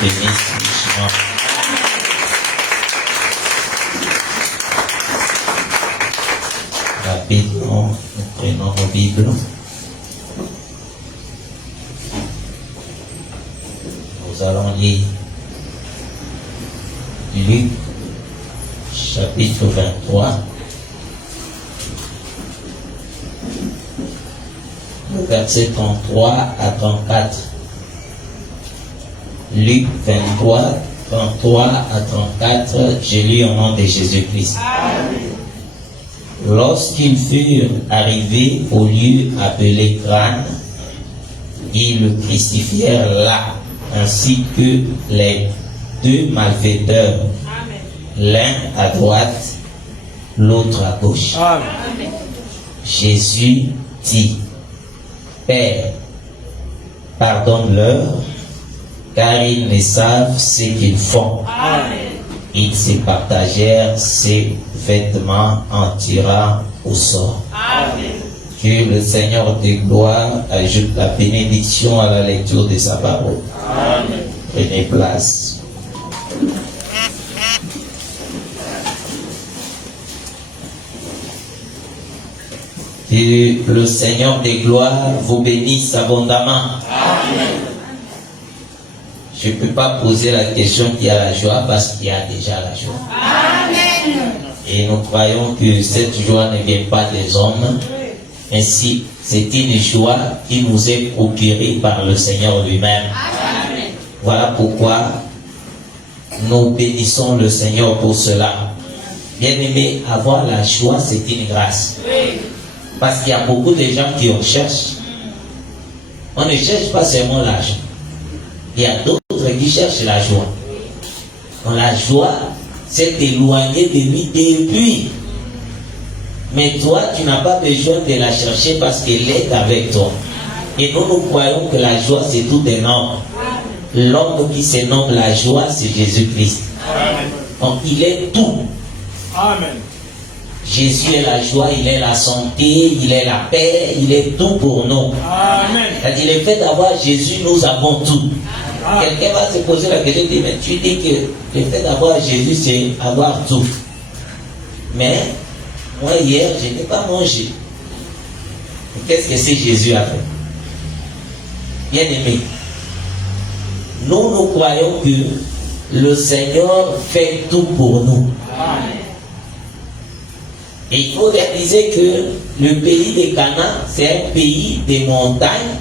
bénisse richement. Rapidement, nous prenons nos Bibles. Nous allons lire Luc, chapitre 23. Versets 33 à 34. Luc 23, 33 à 34, je lis au nom de Jésus-Christ. Lorsqu'ils furent arrivés au lieu appelé Grane, ils le crucifièrent là, ainsi que les deux malfaiteurs, l'un à droite, l'autre à gauche. Amen. Jésus dit: Père, pardonne-leur, car ils ne savent ce qu'ils font. Amen. Ils se partagèrent ses vêtements en tirant au sort. Amen. Que le Seigneur de gloire ajoute la bénédiction à la lecture de sa parole. Amen. Prenez place. Que le Seigneur des gloires vous bénisse abondamment. Amen. Je ne peux pas poser la question qui a la joie parce qu'il y a déjà la joie. Amen. Et nous croyons que cette joie ne vient pas des hommes. Ainsi, c'est une joie qui nous est procurée par le Seigneur lui-même. Amen. Voilà pourquoi nous bénissons le Seigneur pour cela. Bien aimé, avoir la joie, c'est une grâce. Oui. Parce qu'il y a beaucoup de gens qui en cherchent. On ne cherche pas seulement l'argent. Il y a d'autres qui cherchent la joie. Donc la joie, c'est éloigné de lui depuis. Mais toi, tu n'as pas besoin de la chercher parce qu'elle est avec toi. Et nous croyons que la joie, c'est tout un homme. L'homme qui se nomme la joie, c'est Jésus-Christ. Donc il est tout. Amen. Jésus est la joie, il est la santé, il est la paix, il est tout pour nous. Amen. C'est-à-dire, le fait d'avoir Jésus, nous avons tout. Amen. Quelqu'un va se poser la question, mais tu dis que le fait d'avoir Jésus, c'est avoir tout. Mais, moi hier, je n'ai pas mangé. Qu'est-ce que c'est Jésus a fait? Bien aimé, nous croyons que le Seigneur fait tout pour nous. Amen. Et il faut réaliser que le pays de Canaan, c'est un pays de montagnes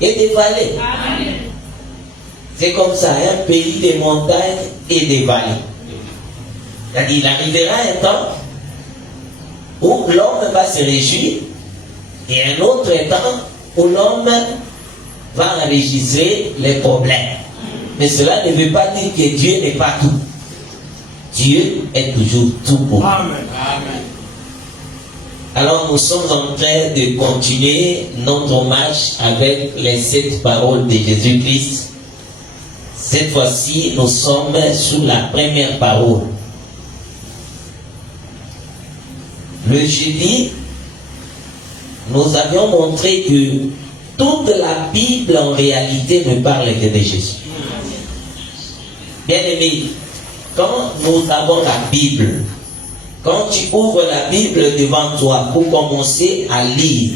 et de vallées. Amen. C'est comme ça, un pays de montagnes et de vallées. C'est-à-dire, il arrivera un temps où l'homme va se réjouir et un autre temps où l'homme va enregistrer les problèmes. Mais cela ne veut pas dire que Dieu n'est pas tout. Dieu est toujours tout pour nous. Amen. Amen. Alors nous sommes en train de continuer notre hommage avec les 7 paroles de Jésus-Christ. Cette fois-ci, nous sommes sur la première parole. Le jeudi, nous avions montré que toute la Bible en réalité ne parle que de Jésus. Bien aimé, quand nous avons la Bible, quand tu ouvres la Bible devant toi pour commencer à lire,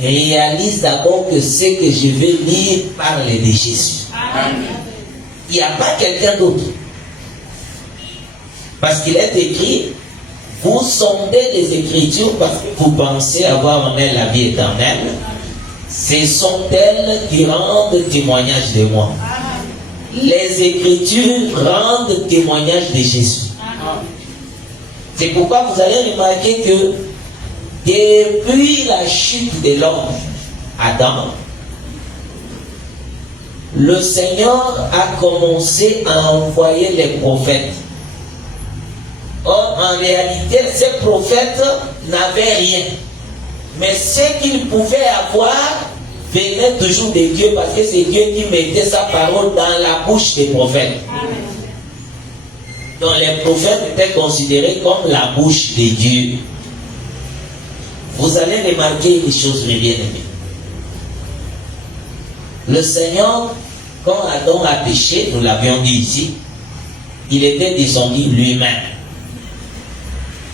réalise d'abord que ce que je vais lire parle de Jésus. Amen. Il n'y a pas quelqu'un d'autre. Parce qu'il est écrit, vous sondez les Écritures parce que vous pensez avoir en elles la vie éternelle. Ce sont elles qui rendent témoignage de moi. Les Écritures rendent témoignage de Jésus. C'est pourquoi vous allez remarquer que depuis la chute de l'homme, Adam, le Seigneur a commencé à envoyer les prophètes. Or, en réalité, ces prophètes n'avaient rien. Mais ce qu'ils pouvaient avoir venait toujours de Dieu, parce que c'est Dieu qui mettait sa parole dans la bouche des prophètes. Donc les prophètes étaient considérés comme la bouche de Dieu. Vous allez remarquer les choses, mes bien-aimés. Le Seigneur quand Adam a péché, nous l'avions dit ici, il était descendu lui-même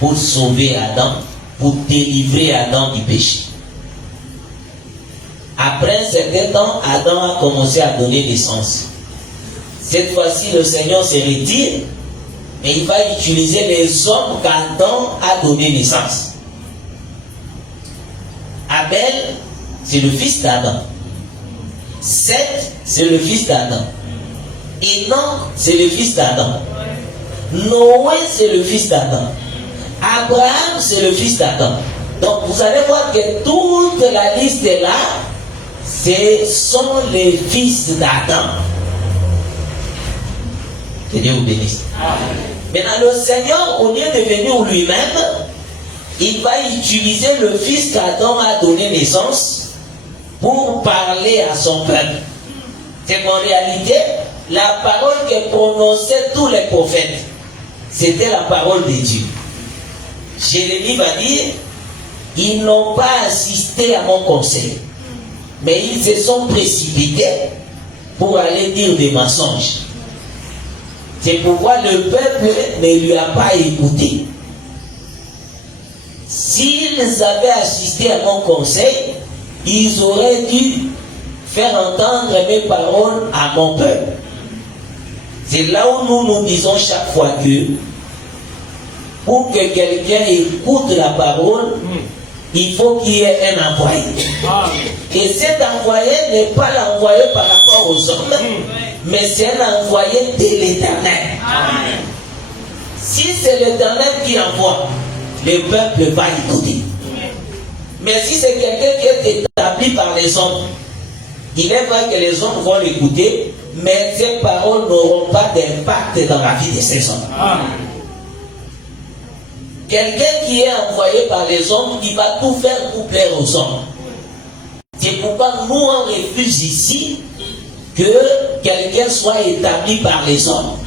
pour sauver Adam, pour délivrer Adam du péché. Après un certain temps, Adam a commencé à donner naissance. Cette fois-ci, le Seigneur se retire, mais il va utiliser les hommes qu'Adam a donné naissance. Abel, c'est le fils d'Adam. Seth, c'est le fils d'Adam. Enoch, c'est le fils d'Adam. Noé, c'est le fils d'Adam. Abraham, c'est le fils d'Adam. Donc vous allez voir que toute la liste est là. Ce sont les fils d'Adam. Que Dieu vous bénisse. Maintenant, le Seigneur, au lieu de venir lui-même, il va utiliser le fils qu'Adam a donné naissance pour parler à son peuple. C'est qu'en réalité, la parole que prononçaient tous les prophètes, c'était la parole de Dieu. Jérémie va dire, ils n'ont pas assisté à mon conseil, mais ils se sont précipités pour aller dire des mensonges. C'est pourquoi le peuple ne lui a pas écouté. S'ils avaient assisté à mon conseil, ils auraient dû faire entendre mes paroles à mon peuple. C'est là où nous disons chaque fois que pour que quelqu'un écoute la parole, il faut qu'il y ait un envoyé. Et cet envoyé n'est pas l'envoyé par rapport aux hommes, mais c'est un envoyé de l'Éternel. Si c'est l'Éternel qui envoie, le peuple va écouter. Mais si c'est quelqu'un qui est établi par les hommes, il est vrai que les hommes vont l'écouter, mais ces paroles n'auront pas d'impact dans la vie de ces hommes. Quelqu'un qui est envoyé par les hommes, il va tout faire pour plaire aux hommes. C'est pourquoi nous on refuse ici que quelqu'un soit établi par les hommes.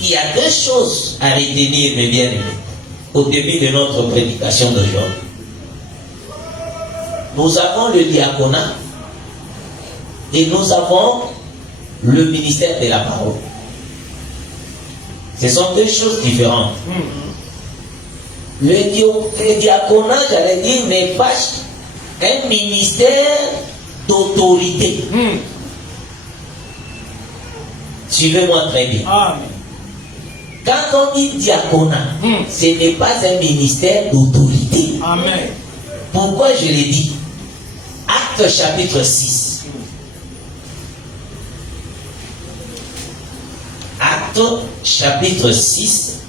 Il y a deux choses à retenir, mes bien-aimés, au début de notre prédication d'aujourd'hui. Nous avons le diaconat et nous avons le ministère de la parole. Ce sont deux choses différentes. Le diaconat, j'allais dire, n'est pas un ministère d'autorité. Suivez-moi très bien. Quand on dit diaconat, ce n'est pas un ministère d'autorité. Pourquoi je l'ai dit? Acte chapitre 6. Acte chapitre 6,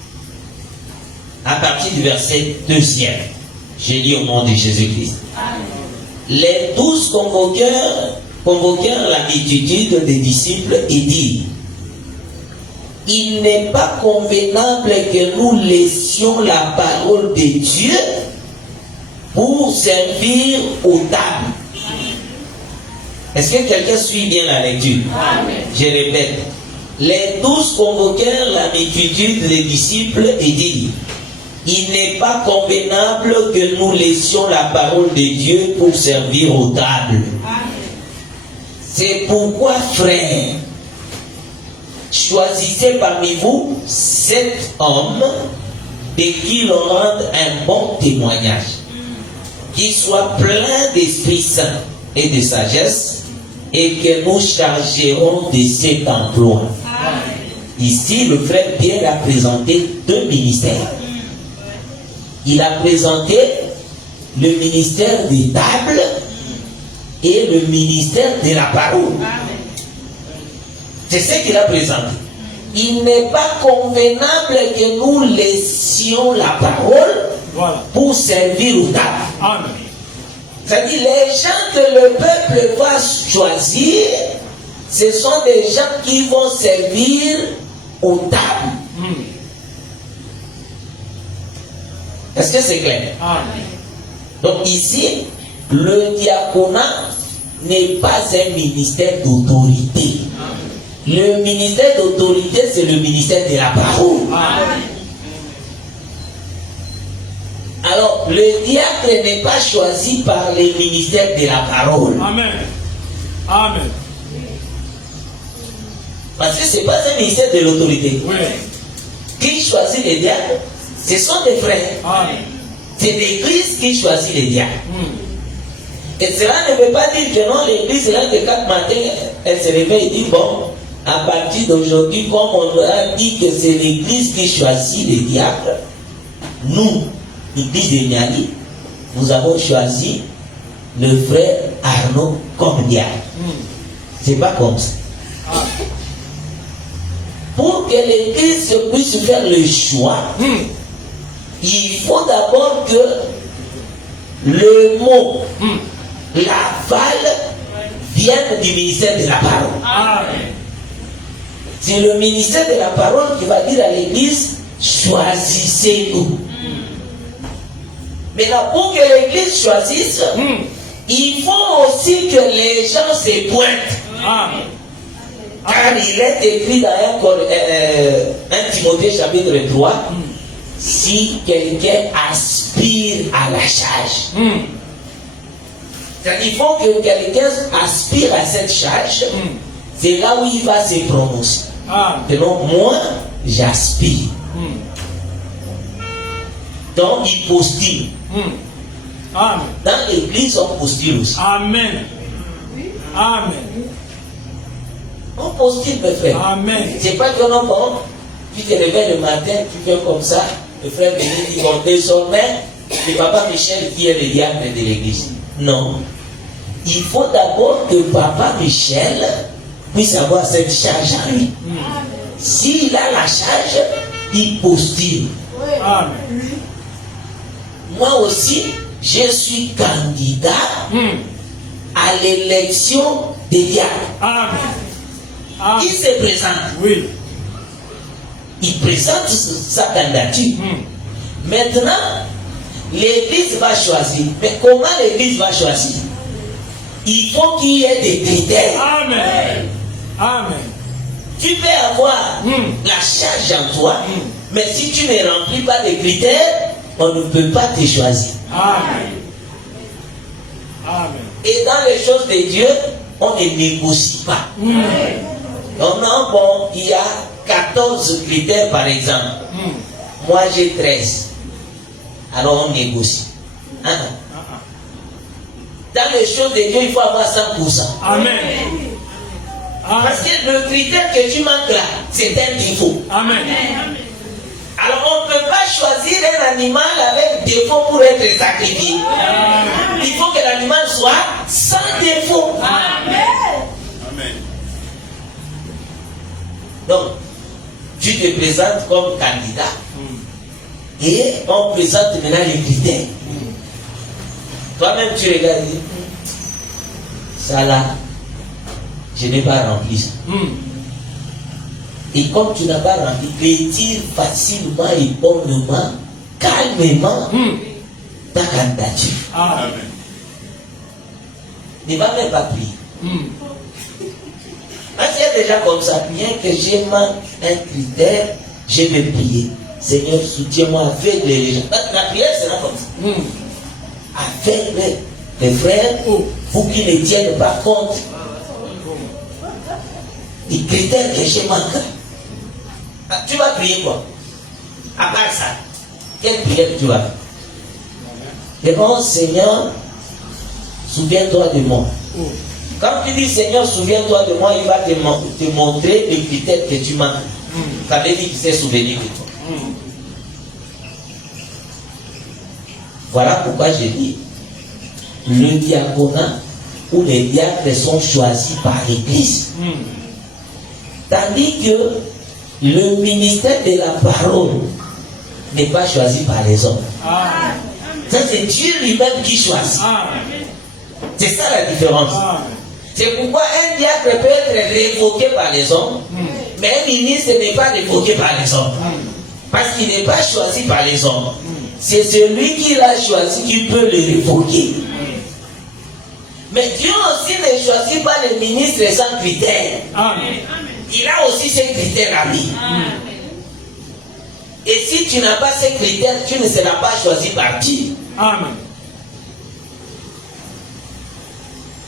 à partir du verset 2e. Je lis au nom de Jésus-Christ. Les 12 convoquèrent la multitude des disciples et dirent: il n'est pas convenable que nous laissions la parole de Dieu pour servir aux tables. Est-ce que quelqu'un suit bien la lecture? Je répète. Les 12 convoquèrent la multitude des disciples et dirent: il n'est pas convenable que nous laissions la parole de Dieu pour servir aux tables. C'est pourquoi, frères, choisissez parmi vous 7 hommes de qui l'on rende un bon témoignage, qui soient pleins d'Esprit Saint et de sagesse, et que nous chargerons de cet emploi. Ici, le frère Pierre a présenté 2 ministères. Il a présenté le ministère des tables et le ministère de la parole. C'est ce qu'il a présenté. Il n'est pas convenable que nous laissions la parole pour servir aux tables. C'est-à-dire, les gens que le peuple va choisir, ce sont des gens qui vont servir aux tables. Est-ce que c'est clair? Donc ici, le diaconat n'est pas un ministère d'autorité. Le ministère d'autorité, c'est le ministère de la parole. Alors, le diacre n'est pas choisi par les ministères de la parole. Parce que ce n'est pas un ministère de l'autorité. Oui. Qui choisit les diacres? Ce sont des frères. Amen. C'est l'église qui choisit les diacres. Mm. Et cela ne veut pas dire que non, l'église, là, de 4 matins, elle se réveille et dit, bon, à partir d'aujourd'hui, comme on a dit que c'est l'église qui choisit les diacres, nous, l'église de Niali, nous avons choisi le frère Arnaud comme diacre. Mm. C'est pas comme ça. Ah. Pour que l'église puisse faire le choix, il faut d'abord que le mot, l'aval, vienne du ministère de la parole. Amen. C'est le ministère de la parole qui va dire à l'église, choisissez-nous. Maintenant, pour que l'église choisisse, il faut aussi que les gens se pointent. Amen. Car il est écrit dans 1 Timothée chapitre 3, si quelqu'un aspire à la charge. Il faut que quelqu'un aspire à cette charge. C'est là où il va se prononcer. Donc moi, j'aspire. Donc il postule. Amen. Dans l'église, on postule aussi. Amen. Amen. On postule, mes frères. Amen. C'est pas que non, bon, tu te réveilles le matin, tu fais comme ça, le frère Béni dit, bon, désormais, c'est Papa Michel qui est le diacre de l'église. Non. Il faut d'abord que Papa Michel puisse avoir cette charge à lui. S'il a la charge, il postule. Amen. Moi aussi, je suis candidat à l'élection des diacres. Amen. Il se présente. Oui. Il présente sa candidature. Maintenant, l'église va choisir. Mais comment l'église va choisir? Il faut qu'il y ait des critères. Amen. Amen. Tu peux avoir la charge en toi, mais si tu ne remplis pas les critères, on ne peut pas te choisir. Amen. Amen. Et dans les choses de Dieu, on ne négocie pas. Donc, non, bon, il y a 14 critères par exemple. Moi j'ai 13. Alors on négocie. Hein? Dans les choses de Dieu, il faut avoir 100%. Amen. Parce que le critère que tu manques là, c'est un défaut. Amen. Alors on ne peut pas choisir un animal avec défaut pour être sacrifié. Il faut que l'animal soit sans défaut. Amen. Donc, tu te présentes comme candidat. Et on présente maintenant les critères. Toi-même, tu regardes et dis, ça là, je n'ai pas rempli ça. Et comme tu n'as pas rempli, retire facilement et bonnement, calmement, ta candidature. Amen. Ne va même pas prier. Parce qu'il y a déjà comme ça, bien que j'ai manque un critère, je vais prier. Seigneur, soutiens-moi, aveugle les gens. La prière sera comme ça. Aveugle les frères, pour qu'ils ne tiennent pas compte des critères que je manque. Tu vas prier quoi? À part ça, quelle prière tu vas faire? Et bon, Seigneur, souviens-toi de moi. Quand tu dis Seigneur, souviens-toi de moi, il va te montrer les critères que tu manques. Ça veut dire qu'il s'est souvenu de toi. Voilà pourquoi je dis le diaconat où les diacres sont choisis par l'Église. Tandis que le ministère de la parole n'est pas choisi par les hommes. Ça, c'est Dieu lui-même qui choisit. C'est ça la différence. C'est pourquoi un diacre peut être révoqué par les hommes, mais un ministre n'est pas révoqué par les hommes. Parce qu'il n'est pas choisi par les hommes. C'est celui qui l'a choisi qui peut le révoquer. Mais Dieu aussi ne choisit pas les ministres sans critères. Il a aussi ses critères à lui. Et si tu n'as pas ces critères, tu ne seras pas choisi par Dieu. Amen.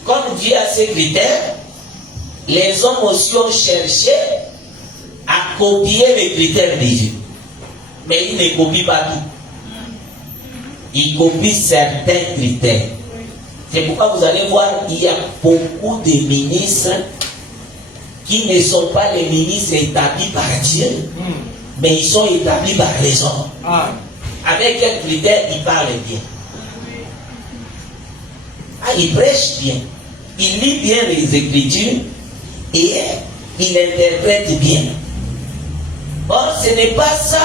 Comme Dieu a ses critères, les hommes aussi ont cherché à copier les critères de Dieu. Mais ils ne copient pas tout. Ils copient certains critères. C'est pourquoi vous allez voir, il y a beaucoup de ministres qui ne sont pas les ministres établis par Dieu, mais ils sont établis par les hommes. Avec quel critère ils parlent bien? Ils prêchent bien. Ils lisent bien les Écritures et ils interprètent bien. Or, ce n'est pas ça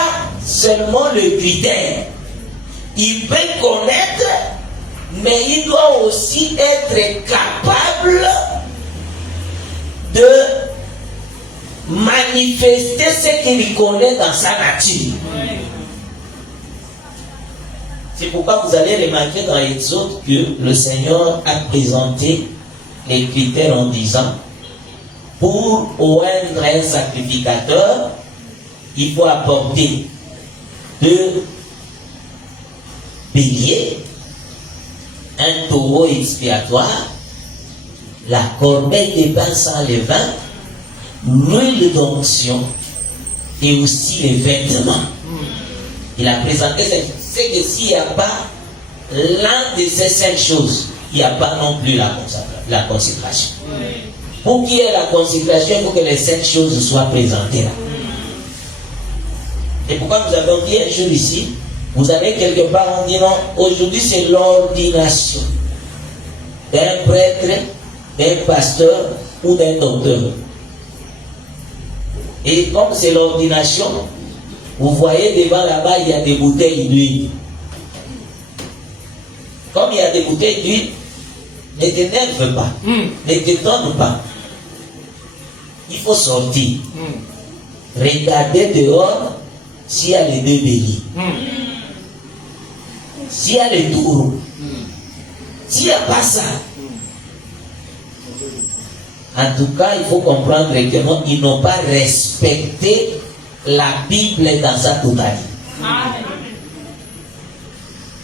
seulement le critère. Il peut connaître, mais il doit aussi être capable de manifester ce qu'il connaît dans sa nature. C'est pourquoi vous allez remarquer dans l'Exode que le Seigneur a présenté les critères en disant, pour oindre un sacrificateur, il faut apporter 2 béliers, un taureau expiatoire, la corbeille de pain sans levain, l'huile d'onction et aussi les vêtements. Il a présenté c'est que s'il n'y a pas l'un de ces 5 choses, il n'y a pas non plus la consécration. Pour qu'il y ait la consécration, il faut que les 5 choses soient présentées là. Et pourquoi nous avons dit un jour ici, vous avez quelque part, on dit non, aujourd'hui c'est l'ordination d'un prêtre, d'un pasteur ou d'un docteur. Et comme c'est l'ordination, vous voyez devant là-bas, il y a des bouteilles d'huile. Comme il y a des bouteilles d'huile, ne t'énerve pas, ne t'étonne pas. Il faut sortir. Regardez dehors s'il y a les 2 béliers. S'il y a les taureaux. S'il n'y a pas ça. En tout cas, il faut comprendre que non, ils n'ont pas respecté la Bible dans sa totalité.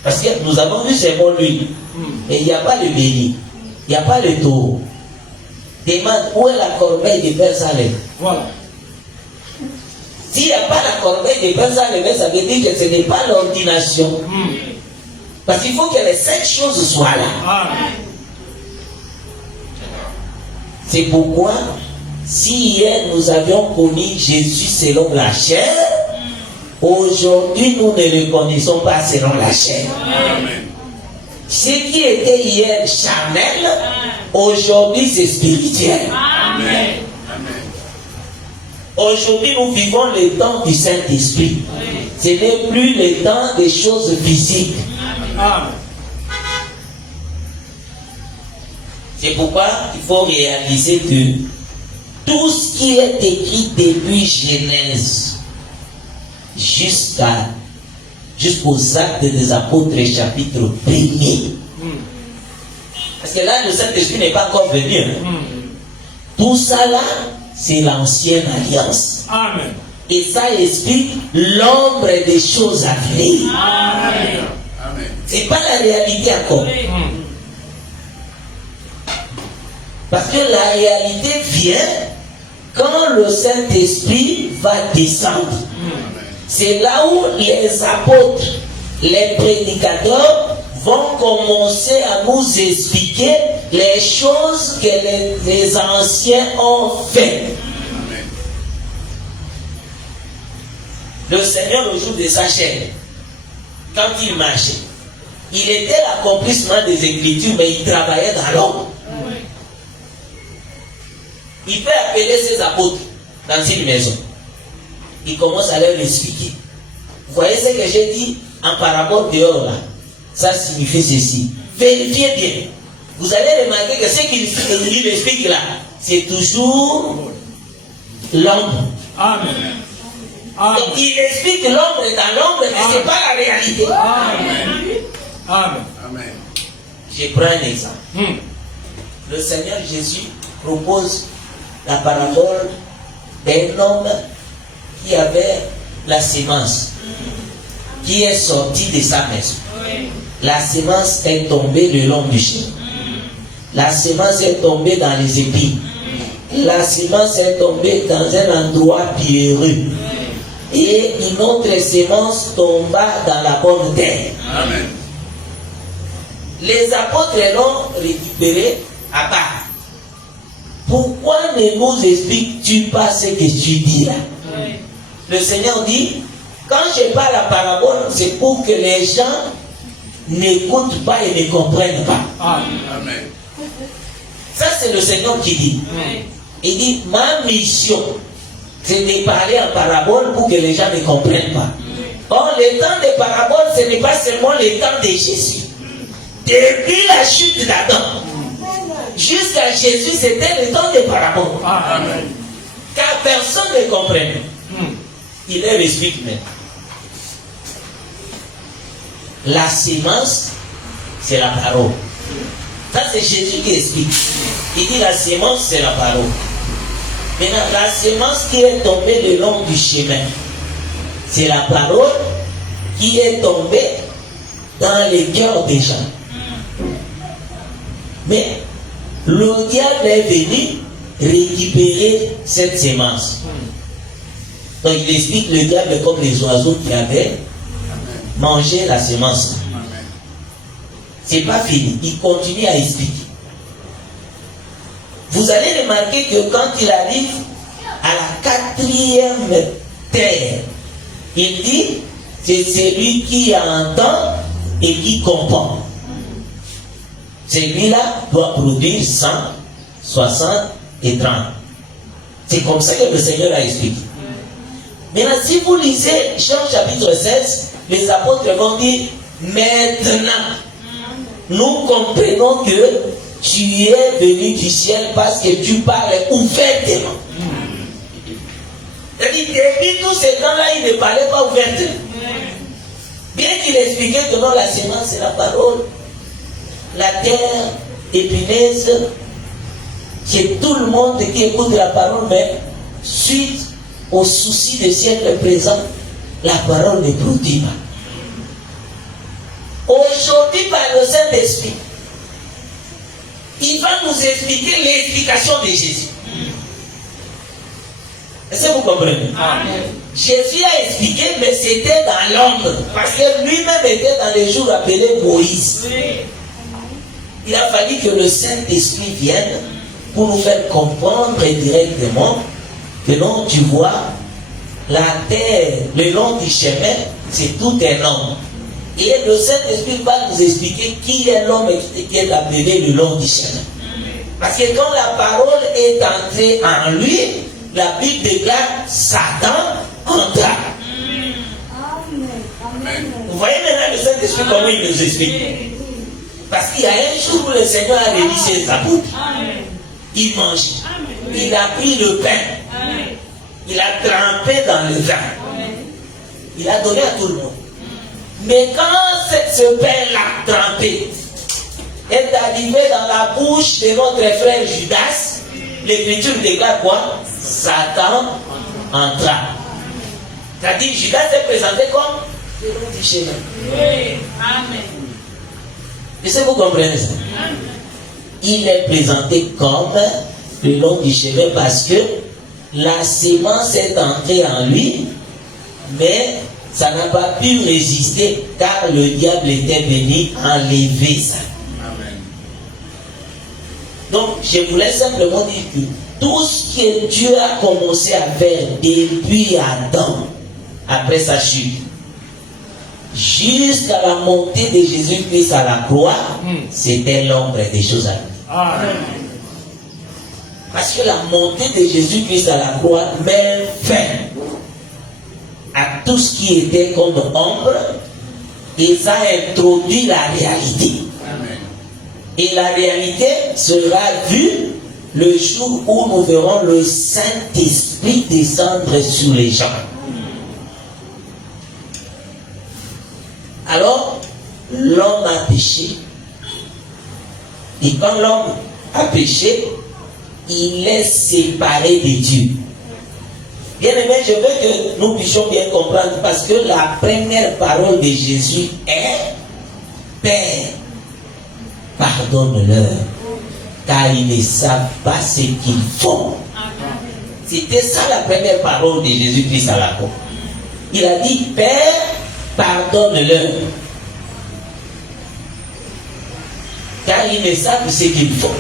Parce que nous avons vu c'est bon lui. Et il n'y a pas le bélier. Il n'y a pas le taureau. Demande où est la corbeille de pain sans levain. Voilà. S'il n'y a pas la corbeille de pain sans levain, ça veut dire que ce n'est pas l'ordination. Parce qu'il faut que les 5 choses soient là. C'est pourquoi, si hier nous avions connu Jésus selon la chair, aujourd'hui nous ne le connaissons pas selon la chair. Ce qui était hier charnel, aujourd'hui c'est spirituel. Aujourd'hui nous vivons le temps du Saint-Esprit. Ce n'est plus le temps des choses physiques. C'est pourquoi il faut réaliser que tout ce qui est écrit depuis Genèse jusqu'aux Actes des Apôtres chapitre 1er. Parce que là, le Saint-Esprit n'est pas encore venu. Tout ça là, c'est l'ancienne alliance. Amen. Et ça explique l'ombre des choses à venir. C'est pas la réalité encore. Parce que la réalité vient quand le Saint-Esprit va descendre. C'est là où les apôtres, les prédicateurs vont commencer à nous expliquer les choses que les anciens ont faites. Le Seigneur, au jour de sa chair, quand il marchait, il était l'accomplissement des Écritures, mais il travaillait dans l'ombre. Il peut appeler ses apôtres dans une maison. Il commence à leur expliquer. Vous voyez ce que j'ai dit en parabole dehors là? Ça signifie ceci. Vérifiez bien. Vous allez remarquer que ce qu'il explique là, c'est toujours l'ombre. Amen. Donc il explique l'ombre dans l'ombre, mais ce n'est pas la réalité. Amen. Amen. Je prends un exemple. Le Seigneur Jésus propose la parabole d'un homme qui avait la sémence, qui est sorti de sa maison. La sémence est tombée le long du chemin. La sémence est tombée dans les épis. la semence est tombée dans un endroit pierreux. Et une autre semence tomba dans la bonne terre. Amen. Les apôtres l'ont récupéré à part. Pourquoi ne nous expliques-tu pas ce que tu dis là? Oui. Le Seigneur dit, quand je parle la parabole, c'est pour que les gens n'écoutent pas et ne comprennent pas. Amen. Ça, c'est le Seigneur qui dit. Oui. Il dit, ma mission, c'est de parler en parabole pour que les gens ne comprennent pas. Oui. Or, le temps des paraboles, ce n'est pas seulement le temps de Jésus. Depuis la chute d'Adam jusqu'à Jésus, c'était le temps des paraboles. Amen. Car personne ne comprenait. Il leur explique maintenant. La semence, c'est la parole. Ça, c'est Jésus qui explique. Il dit la semence, c'est la parole. Maintenant, la semence qui est tombée le long du chemin, c'est la parole qui est tombée dans les cœurs des gens. Mais le diable est venu récupérer cette semence. Donc il explique le diable comme les oiseaux qui avaient mangé la semence. C'est pas fini. Il continue à expliquer. Vous allez remarquer que quand il arrive à la 4e terre, il dit, c'est celui qui entend et qui comprend. Celui-là doit produire 100, 60 et 30. C'est comme ça que le Seigneur a expliqué. Maintenant, si vous lisez Jean chapitre 16, les apôtres vont dire, maintenant, nous comprenons que tu es venu du ciel parce que tu parles ouvertement. C'est-à-dire, depuis tout ce temps-là, il ne parlait pas ouvertement. Bien qu'il expliquait que non, la semence, c'est la parole. La terre épineuse, c'est tout le monde qui écoute la parole, mais suite aux soucis des siècles présents, la parole ne produit pas. Aujourd'hui, par le Saint-Esprit, il va nous expliquer l'explication de Jésus. Est-ce que vous comprenez? Amen. Jésus a expliqué, mais c'était dans l'ombre, parce que lui-même était dans les jours appelés Moïse. Oui. Il a fallu que le Saint-Esprit vienne pour nous faire comprendre directement que non, tu vois, la terre, le long du chemin, c'est tout un homme. Et le Saint-Esprit va nous expliquer qui est l'homme qui est appelé le long du chemin. Parce que quand la parole est entrée en lui, la Bible déclare Satan entra. Vous voyez maintenant le Saint-Esprit comment il nous explique. Parce qu'il y a un jour où le Seigneur a réuni ses apôtres. Il mangeait. Il a pris le pain. Il a trempé dans le vin. Il a donné à tout le monde. Mais quand ce pain-là trempé est arrivé dans la bouche de notre frère Judas, l'Écriture déclare quoi? Satan entra. C'est-à-dire Judas s'est présenté comme le long du chemin. Oui. Amen. Est-ce que vous comprenez ça? Il est présenté comme le long du chemin parce que la semence est entrée en lui, mais ça n'a pas pu résister car le diable était venu enlever ça. Amen. Donc, je voulais simplement dire que tout ce que Dieu a commencé à faire depuis Adam, après sa chute, jusqu'à la montée de Jésus-Christ à la croix, c'était l'ombre des choses à venir. Amen. Parce que la montée de Jésus-Christ à la croix met fin à tout ce qui était comme ombre et ça introduit la réalité. Amen. Et la réalité sera vue le jour où nous verrons le Saint-Esprit descendre sur les gens. Alors, l'homme a péché. Et quand l'homme a péché, il est séparé de Dieu. Bien aimé, je veux que nous puissions bien comprendre parce que la première parole de Jésus est Père, pardonne-leur, car ils ne savent pas ce qu'ils font. C'était ça la première parole de Jésus-Christ à la croix. Il a dit, Père, pardonne-leur. Car ils ne savent ce qu'ils font.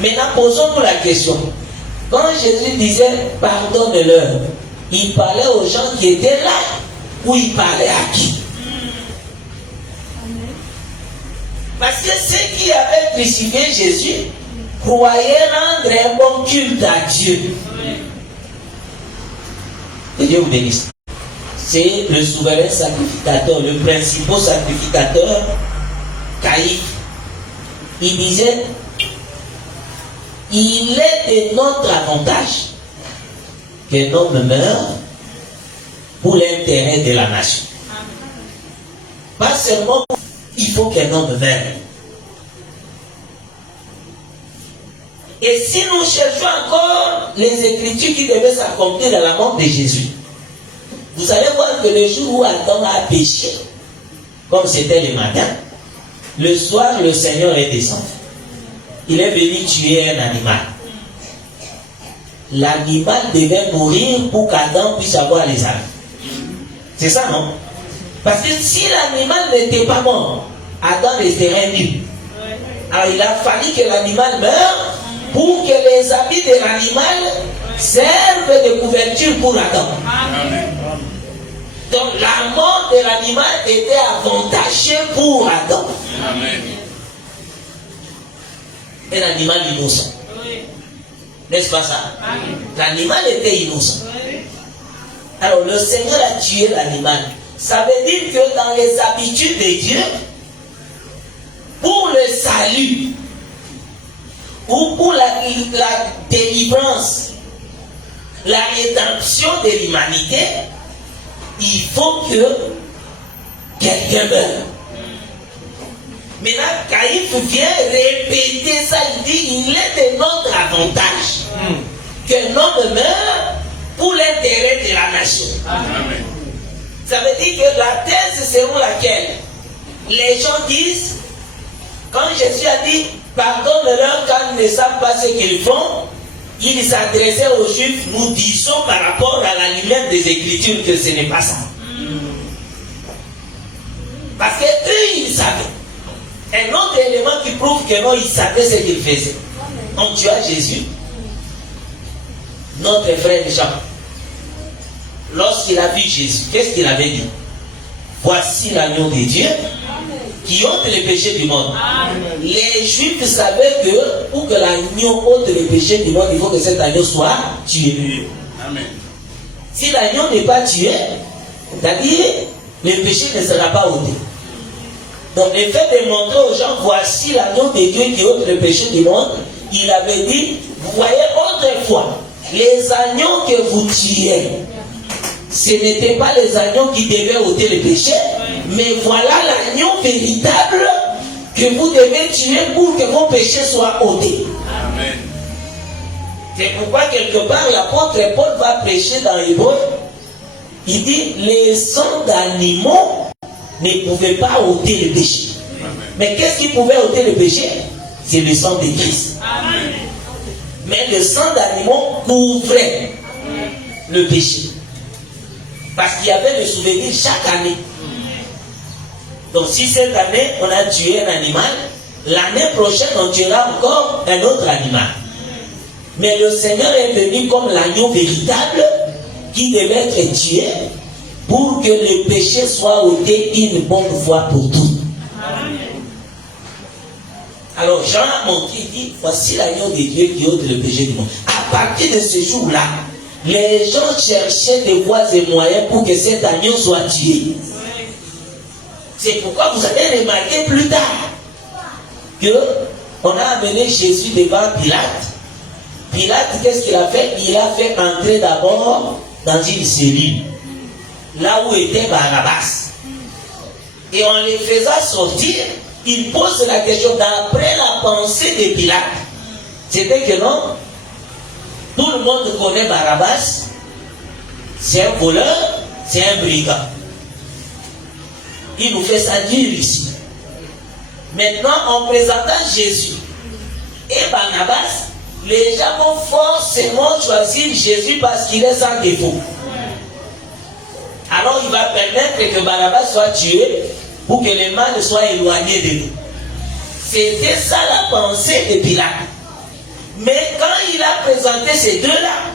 Maintenant, posons-nous la question. Quand Jésus disait, pardonne-leur, il parlait aux gens qui étaient là, ou il parlait à qui? Parce que ceux qui avaient crucifié Jésus croyaient rendre un bon culte à Dieu. Que Dieu vous bénisse. C'est le souverain sacrificateur, le principal sacrificateur, Caïphe. Il disait, il est de notre avantage qu'un homme meure pour l'intérêt de la nation. Pas seulement il faut qu'un homme meure. Et si nous cherchons encore les écritures qui devaient s'accomplir dans la mort de Jésus, vous allez voir que le jour où Adam a péché, comme c'était le matin, le soir le Seigneur est descendu. Il est venu tuer un animal. L'animal devait mourir pour qu'Adam puisse avoir les âmes. C'est ça, non? Parce que si l'animal n'était pas mort, Adam resterait nu. Alors il a fallu que l'animal meure pour que les habits de l'animal servent de couverture pour Adam. Donc la mort de l'animal était avantageuse pour Adam. Un animal innocent. N'est-ce pas ça? L'animal était innocent. Alors le Seigneur a tué l'animal. Ça veut dire que dans les habitudes de Dieu, pour le salut, ou pour la délivrance, la rédemption de l'humanité, il faut que quelqu'un meure. Maintenant, Caïphe vient répéter ça, il dit, il est de notre avantage qu'un homme meure pour l'intérêt de la nation. Amen. Ça veut dire que la thèse selon laquelle les gens disent, quand Jésus a dit, pardonne-leur quand ils ne savent pas ce qu'ils font, il s'adressait aux Juifs, nous disons par rapport à la lumière des Écritures que ce n'est pas ça. Parce que eux, ils savaient. Un autre élément qui prouve que non, ils savaient ce qu'ils faisaient. On tua Jésus, notre frère Jean, lorsqu'il a vu Jésus, qu'est-ce qu'il avait dit? Voici l'agneau de Dieu qui ôte les péchés du monde. Amen. Les Juifs savaient que pour que l'agneau ôte les péchés du monde, il faut que cet agneau soit tué. Amen. Si l'agneau n'est pas tué, c'est-à-dire le péché ne sera pas ôté. Donc le fait de montrer aux gens, voici l'agneau de Dieu qui ôte le péché du monde, il avait dit, vous voyez autrefois, les agneaux que vous tuez, ce n'étaient pas les agneaux qui devaient ôter le péché, mais voilà l'agneau véritable que vous devez tuer pour que vos péchés soient ôtés. Amen. C'est pourquoi quelque part l'apôtre Paul va prêcher dans Hébreux. Il dit, les sangs d'animaux ne pouvaient pas ôter le péché. Amen. Mais qu'est-ce qui pouvait ôter le péché? C'est le sang de Christ. Amen. Mais le sang d'animaux couvrait le péché. Parce qu'il y avait le souvenir chaque année. Donc si cette année on a tué un animal, l'année prochaine on tuera encore un autre animal. Mais le Seigneur est venu comme l'agneau véritable qui devait être tué pour que le péché soit ôté une bonne fois pour toutes. Alors Jean a montré, il dit, voici l'agneau de Dieu qui ôte le péché du monde. À partir de ce jour-là, les gens cherchaient des voies et moyens pour que cet agneau soit tué. C'est pourquoi vous allez remarquer plus tard qu'on a amené Jésus devant Pilate. Pilate, qu'est-ce qu'il a fait? Il a fait entrer d'abord dans une cellule, là où était Barabbas. Et en les faisant sortir, il pose la question d'après la pensée de Pilate. C'était que non, tout le monde connaît Barabbas, c'est un voleur, c'est un brigand. Il nous fait ça dur ici. Maintenant, en présentant Jésus et Barnabas, les gens vont forcément choisir Jésus parce qu'il est sans défaut. Alors il va permettre que Barabbas soit tué pour que le mal soit éloigné de nous. C'était ça la pensée de Pilate. Mais quand il a présenté ces deux-là,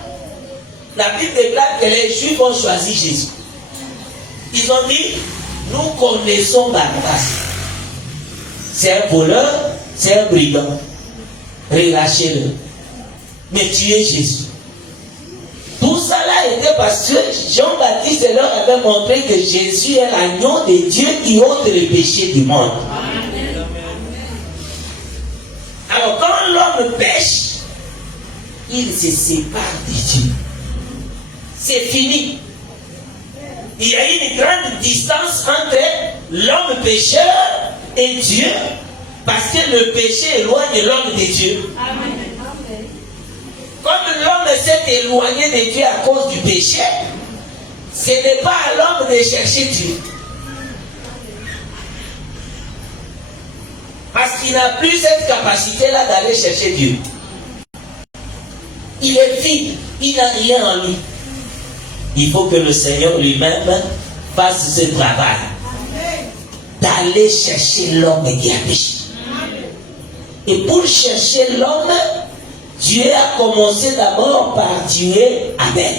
la Bible déclare que les Juifs ont choisi Jésus. Ils ont dit, nous connaissons Barabbas. C'est un voleur, c'est un brigand. Relâchez-le. Mais tuez Jésus. Tout ça là était parce que Jean-Baptiste leur avait montré que Jésus est l'agneau de Dieu qui ôte le péché du monde. Alors quand l'homme pêche, il se sépare de Dieu. C'est fini. Il y a une grande distance entre l'homme pécheur et Dieu, parce que le péché éloigne l'homme de Dieu. Amen. Comme l'homme s'est éloigné de Dieu à cause du péché, ce n'est pas à l'homme de chercher Dieu. Parce qu'il n'a plus cette capacité-là d'aller chercher Dieu. Il est vide, il n'a rien en lui. Il faut que le Seigneur lui-même fasse ce travail d'aller chercher l'homme qui a péché. Et pour chercher l'homme, Dieu a commencé d'abord par tuer Abel.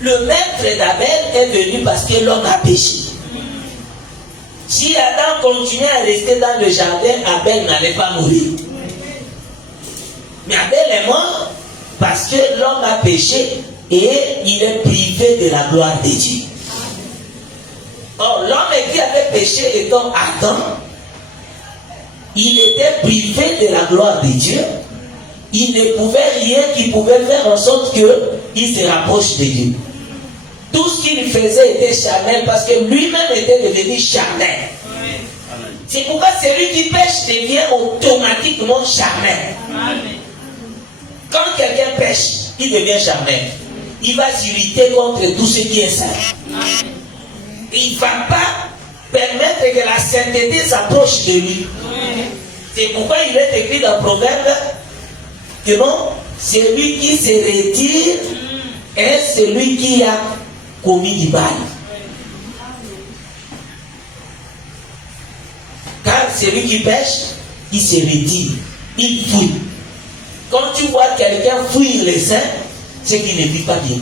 Le maître d'Abel est venu parce que l'homme a péché. Si Adam continuait à rester dans le jardin, Abel n'allait pas mourir. Mais Abel est mort parce que l'homme a péché et il est privé de la gloire de Dieu. Or, l'homme qui avait péché étant Adam, il était privé de la gloire de Dieu. Il ne pouvait rien qui pouvait faire en sorte qu'il se rapproche de Dieu. Tout ce qu'il faisait était charnel parce que lui-même était devenu charnel. C'est pourquoi celui qui pêche devient automatiquement charnel. Quand quelqu'un pêche, il devient charnel. Il va s'irriter contre tout ce qui est saint. Il ne va pas permettre que la sainteté s'approche de lui. C'est pourquoi il est écrit dans Proverbe que non, celui qui se retire est celui qui a commis du mal. Car celui qui pêche, il se retire, il fuit. Quand tu vois quelqu'un fuir les saints, c'est qu'il ne vit pas bien.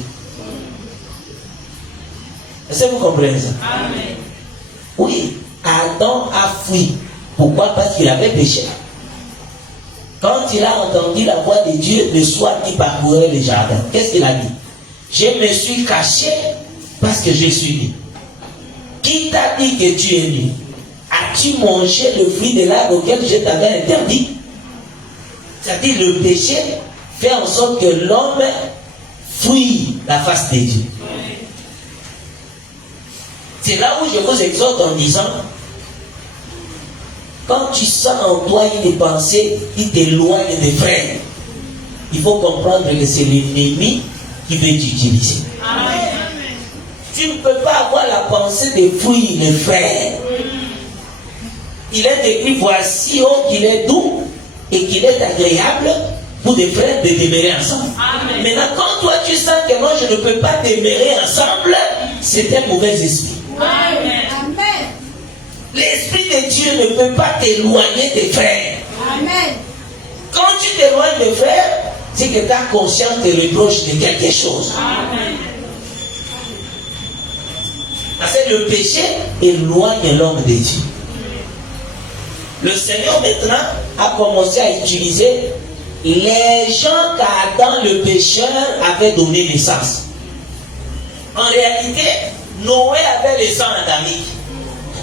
Est-ce que vous comprenez ça? Amen. Oui, Adam a fui. Pourquoi? Parce qu'il avait péché. Quand il a entendu la voix de Dieu le soir qui parcourait le jardin, qu'est-ce qu'il a dit? Je me suis caché parce que je suis nu. Qui t'a dit que tu es nu? As-tu mangé le fruit de l'arbre auquel je t'avais interdit? C'est-à-dire le péché fait en sorte que l'homme fuit la face de Dieu. C'est là où je vous exhorte en disant, quand tu sens en toi une pensée qui t'éloigne des frères, il faut comprendre que c'est l'ennemi qui veut t'utiliser. Tu ne peux pas avoir la pensée de fuir les frères. Il est écrit, voici qu'il est doux et qu'il est agréable pour des frères de demeurer ensemble. Amen. Maintenant, quand toi tu sens que moi je ne peux pas demeurer ensemble, c'est un mauvais esprit. Amen. L'esprit de Dieu ne peut pas t'éloigner des frères. Amen. Quand tu t'éloignes des frères, c'est que ta conscience te reproche de quelque chose. Amen. Parce que le péché éloigne l'homme de Dieu. Le Seigneur maintenant a commencé à utiliser les gens qu'Adam le pécheur avait donné naissance. En réalité, Noé avait le sang adamique.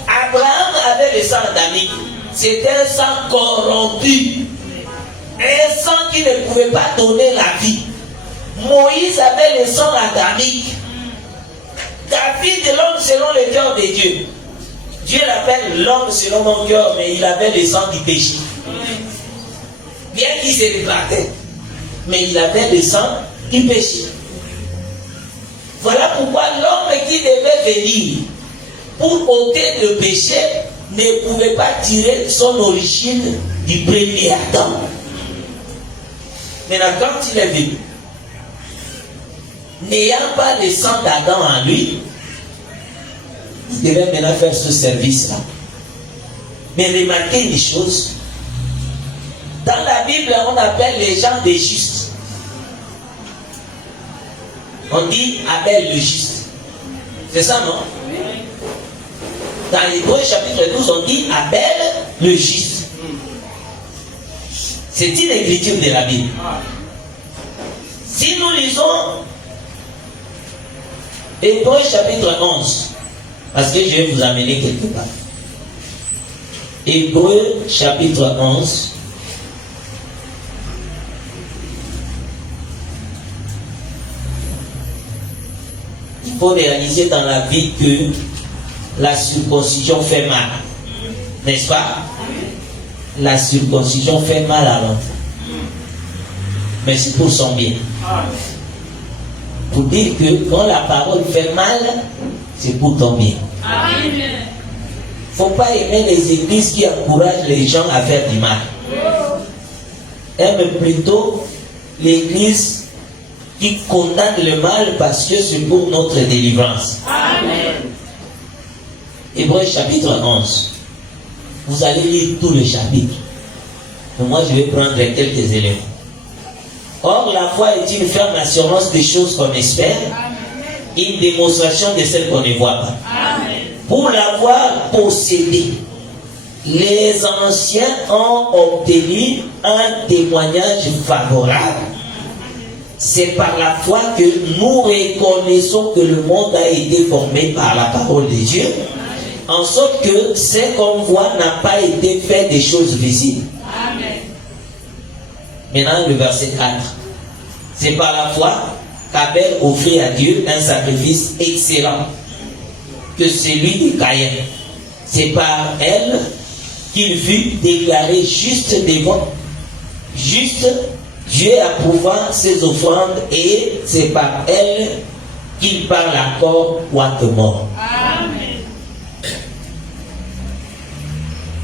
Abraham avait le sang adamique. C'était un sang corrompu. Un sang qui ne pouvait pas donner la vie. Moïse avait le sang adamique. David, l'homme selon le cœur de Dieu. Dieu l'appelle l'homme selon mon cœur, mais il avait le sang du péché. Bien qu'il se répartait, mais il avait le sang du péché. Voilà pourquoi l'homme qui devait venir pour ôter le péché ne pouvait pas tirer son origine du premier Adam. Maintenant, quand il est venu, n'ayant pas le sang d'Adam en lui, il devait maintenant faire ce service-là. Mais remarquez une chose. Dans la Bible, on appelle les gens des justes. On dit Abel le juste. C'est ça, non? Dans Hébreux chapitre 12, on dit Abel le juste. C'est une écriture de la Bible. Si nous lisons Hébreux chapitre 11, parce que je vais vous amener quelque part. Hébreux chapitre 11. Il faut réaliser dans la vie que la circoncision fait mal. N'est-ce pas? La circoncision fait mal à l'enfant. Mais c'est pour son bien. Pour dire que quand la parole fait mal, c'est pour ton bien. Il ne faut pas aimer les églises qui encouragent les gens à faire du mal. Aime plutôt l'église qui condamne le mal parce que c'est pour notre délivrance. Amen. Hébreux chapitre 11. Vous allez lire tout le chapitre. Mais moi, je vais prendre quelques éléments. Or, la foi est une ferme assurance des choses qu'on espère, une démonstration de celles qu'on ne voit pas. Amen. Pour l'avoir possédée, les anciens ont obtenu un témoignage favorable. C'est par la foi que nous reconnaissons que le monde a été formé par la parole de Dieu, en sorte que ce qu'on voit n'a pas été fait des choses visibles. Amen. Maintenant, le verset 4. C'est par la foi qu'Abel offrit à Dieu un sacrifice excellent que celui de Caïn. C'est par elle qu'il fut déclaré juste devant Dieu approuvant ses offrandes, et c'est par elle qu'il parle encore ouvertement. Amen.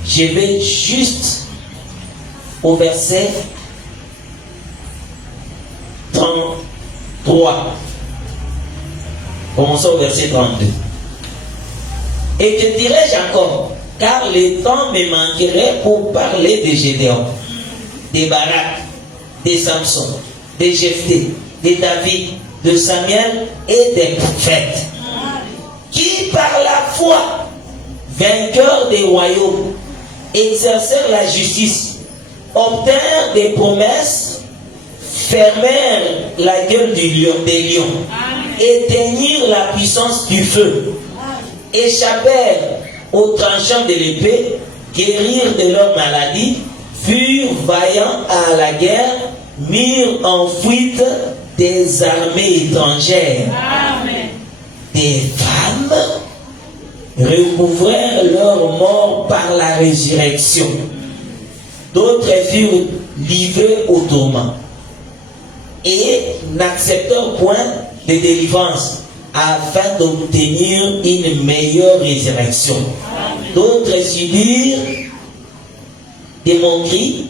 Je vais juste au verset 33. Commençons au verset 32. Et que dirais-je encore? Car le temps me manquerait pour parler de Gédéon, de Barak, de Samson, de Jephthé, de David, de Samuel et des prophètes, qui par la foi, vainqueurs des royaumes, exercèrent la justice, obtinrent des promesses, fermèrent la gueule des lions, éteignirent la puissance du feu, échappèrent aux tranchants de l'épée, guérirent de leur maladie, furent vaillants à la guerre, mirent en fuite des armées étrangères. Amen. Des femmes recouvrèrent leur mort par la résurrection. D'autres furent livrés au tourment et n'acceptèrent point de délivrance afin d'obtenir une meilleure résurrection. D'autres subirent des moqueries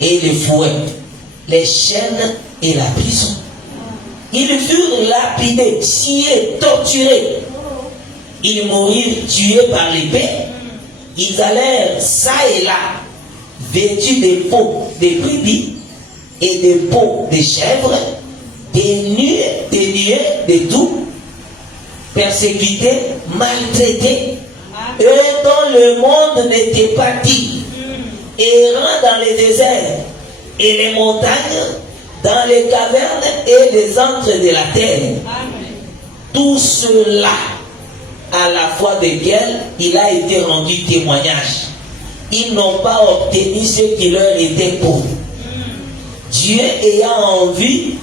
et des fouets, les chaînes et la prison. Ils furent lapidés, sciés, torturés. Ils moururent tués par l'épée. Ils allèrent ça et là, vêtus des peaux des brebis et des peaux des chèvres, dénués de tout, persécutés, maltraités, eux dont le monde n'était pas dit, errant dans les déserts et les montagnes, dans les cavernes et les antres de la terre. Amen. Tout cela, à la foi desquels il a été rendu témoignage. Ils n'ont pas obtenu ce qui leur était pour. Dieu ayant en vue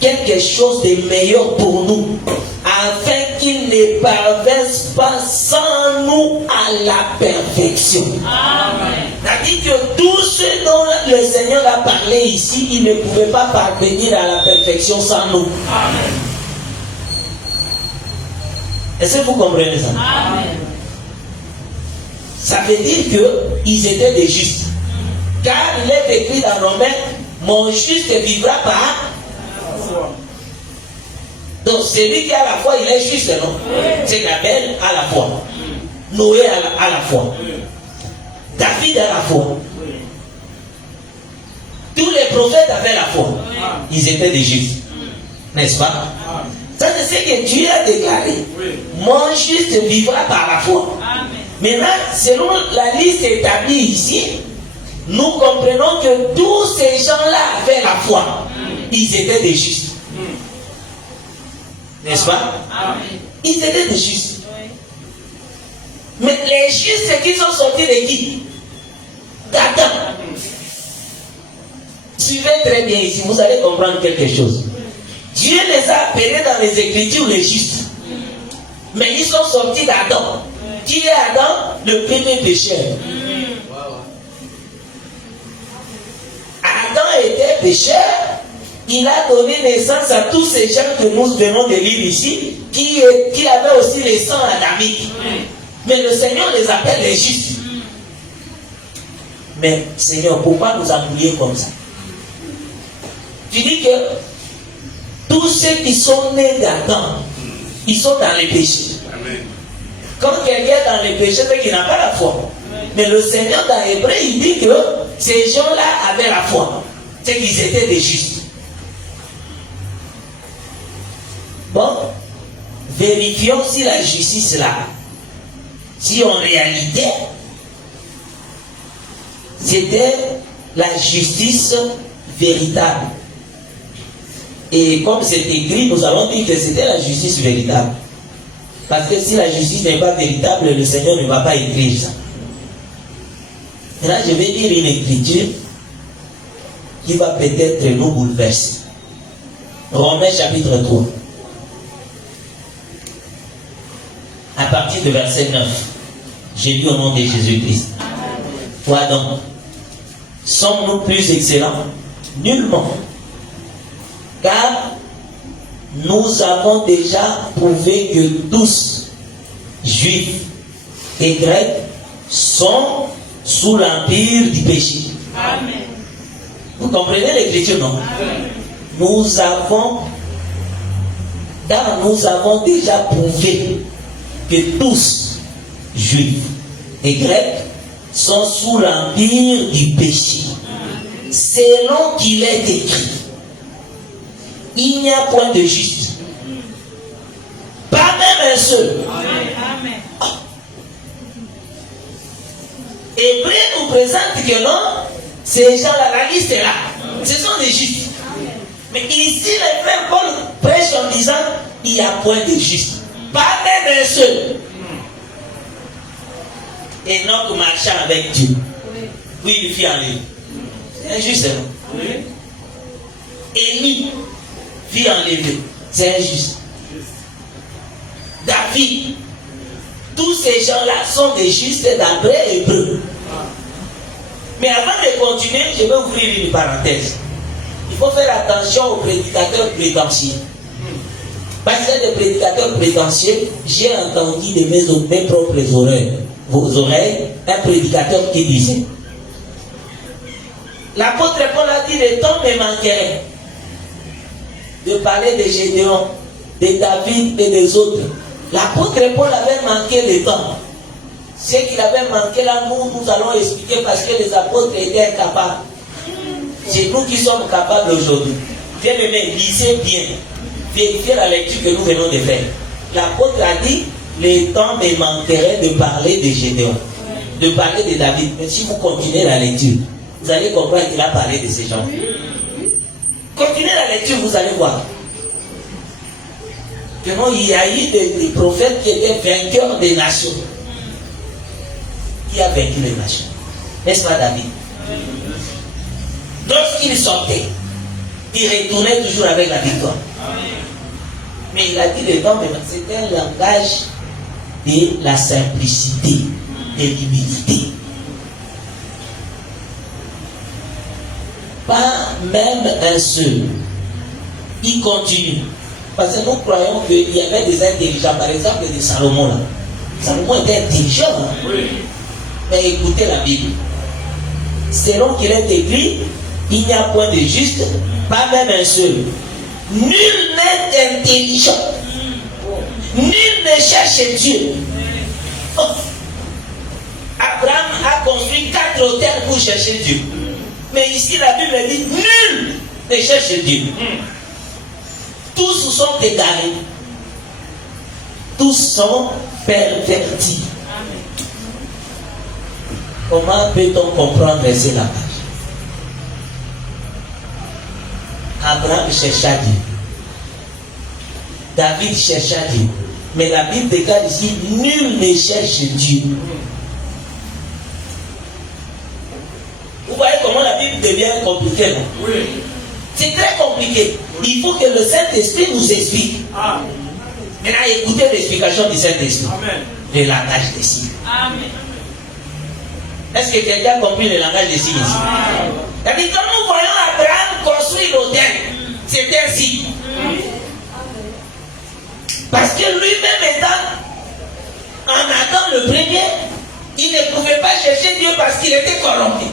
quelque chose de meilleur pour nous, afin qu'ils ne parviennent pas sans nous à la perfection. Amen. C'est-à-dire que tout ce dont le Seigneur a parlé ici, il ne pouvait pas parvenir à la perfection sans nous. Amen. Est-ce que vous comprenez ça? Amen. Ça veut dire qu'ils étaient des justes. Car il est écrit dans Romains Mon juste vivra par la foi. Donc celui qui a la foi, il est juste, non? C'est Abel à la foi. Noé à la foi. David à la foi. Tous les prophètes avaient la foi. Ils étaient des justes. N'est-ce pas? Ça c'est ce que Dieu a déclaré. Mon juste vivra par la foi. Maintenant, selon la liste établie ici, nous comprenons que tous ces gens-là avaient la foi. Ils étaient des justes. N'est-ce pas? Ils étaient des justes. Mais les justes qui sont sortis de qui? D'Adam. Suivez très bien ici, vous allez comprendre quelque chose. Dieu les a appelés dans les Écritures les justes. Mais ils sont sortis d'Adam. Qui est Adam? Le premier pécheur. Adam était pécheur. Il a donné naissance à tous ces gens que nous venons de lire ici, qui avaient aussi les sangs adamiques. Mais le Seigneur les appelle les justes. Mais Seigneur, pourquoi nous appuyer comme ça? Tu dis que tous ceux qui sont nés d'Adam, ils sont dans les péchés. Quand quelqu'un est dans les péchés, c'est qu'il n'a pas la foi. Mais le Seigneur dans Hébreu, il dit que ces gens-là avaient la foi. C'est qu'ils étaient des justes. Bon, vérifions si la justice là, si en réalité, c'était la justice véritable. Et comme c'est écrit, nous allons dire que c'était la justice véritable. Parce que si la justice n'est pas véritable, le Seigneur ne va pas écrire ça. Et là, je vais lire une écriture qui va peut-être nous bouleverser. Romains chapitre 3. À partir de verset 9. J'ai lu au nom de Jésus-Christ. Quoi donc? Sommes-nous plus excellents? Nullement. Car nous avons déjà prouvé que tous, juifs et grecs, sont sous l'empire du péché. Amen. Vous comprenez l'écriture, non? Amen. Nous avons déjà prouvé que tous, juifs et grecs, sont sous l'empire du péché. Amen. Selon qu'il est écrit, il n'y a point de juste. Pas même un seul. Amen. Hébreu nous présente que non, ces gens-là, la liste est là. Ce sont des justes. Mais ici, le frère Paul prêche en disant, il n'y a point de juste. Pas même un seul. Enoch marchant avec Dieu. Oui, il fit en lui. C'est injuste, non? Oui. Élie vit enlevé. C'est injuste. David, tous ces gens-là sont des justes d'après Hébreu. Mais avant de continuer, je vais ouvrir une parenthèse. Il faut faire attention aux prédicateurs prétentieux. Parce que des prédicateurs prétentieux, j'ai entendu de mes propres oreilles, vos oreilles, un prédicateur qui disait: l'apôtre Paul a dit, le temps me manquerait de parler de Gédéon, de David et des autres. L'apôtre Paul avait manqué le temps. Ce qu'il avait manqué là, nous allons expliquer parce que les apôtres étaient incapables. C'est nous qui sommes capables aujourd'hui. Bien aimé, lisez bien. Vérifiez la lecture que nous venons de faire. L'apôtre a dit, le temps me manquerait de parler de Gédéon, de parler de David. Mais si vous continuez la lecture, vous allez comprendre qu'il a parlé de ces gens. Continuez la lecture, vous allez voir. Que non, il y a eu des prophètes qui étaient vainqueurs des nations. Qui a vaincu les nations? N'est-ce pas David? Lorsqu'il sortait, il retournait toujours avec la victoire. Mais il a dit le temps, c'était un langage de la simplicité, de l'humilité. Pas même un seul. Il continue. Parce que nous croyons qu'il y avait des intelligents. Par exemple, de Salomon là. Salomon était intelligent. Hein? Oui. Mais écoutez la Bible. Selon qu'il est écrit, Il n'y a point de juste, pas même un seul. Nul n'est intelligent. Nul ne cherche Dieu. Oh. Abraham a construit 4 hôtels pour chercher Dieu. Mais ici, la Bible dit, nul ne cherche Dieu. Tous sont égarés. Tous sont pervertis. Comment peut-on comprendre cela? Abraham chercha Dieu. David chercha Dieu. Mais la Bible déclare ici, nul ne cherche Dieu. Vous voyez comment la Bible devient compliquée, non? Oui. C'est très compliqué. Il faut que le Saint-Esprit nous explique. Amen. Maintenant, écoutez l'explication du Saint-Esprit. Amen. Le langage des signes. Amen. Est-ce que quelqu'un a compris le langage des signes ici? C'est-à-dire, quand nous voyons Abraham construire l'autel, c'était un signe. Parce que lui-même étant en Adam le premier, il ne pouvait pas chercher Dieu parce qu'il était corrompu.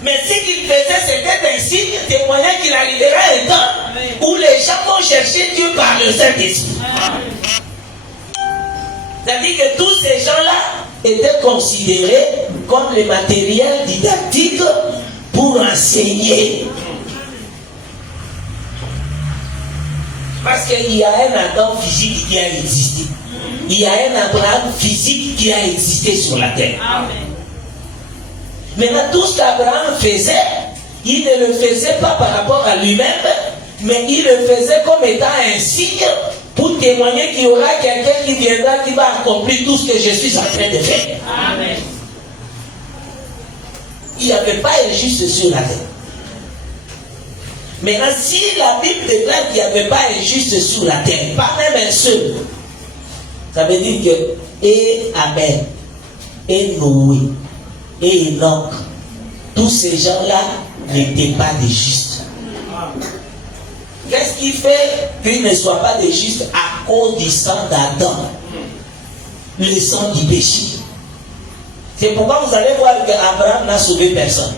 Mais ce qu'il faisait, c'était un signe témoignant qu'il arrivera un temps où les gens vont chercher Dieu par le Saint-Esprit. C'est-à-dire que tous ces gens-là étaient considérés comme le matériel didactique pour enseigner. Parce qu'il y a un Adam physique qui a existé. Il y a un Abraham physique qui a existé sur la terre. Amen. Maintenant, tout ce qu'Abraham faisait, il ne le faisait pas par rapport à lui-même, mais il le faisait comme étant un signe pour témoigner qu'il y aura quelqu'un qui viendra, qui va accomplir tout ce que je suis en train de faire. Amen. Il n'y avait pas un juste sur la terre. Maintenant, si la Bible déclare qu'il n'y avait pas un juste sur la terre, pas même un seul, ça veut dire que et Abel, et Noé, et Enoch, tous ces gens-là n'étaient pas des justes. Qu'est-ce qui fait qu'ils ne soient pas des justes? À cause du sang d'Adam, le sang du péché. C'est pourquoi vous allez voir qu'Abraham n'a sauvé personne.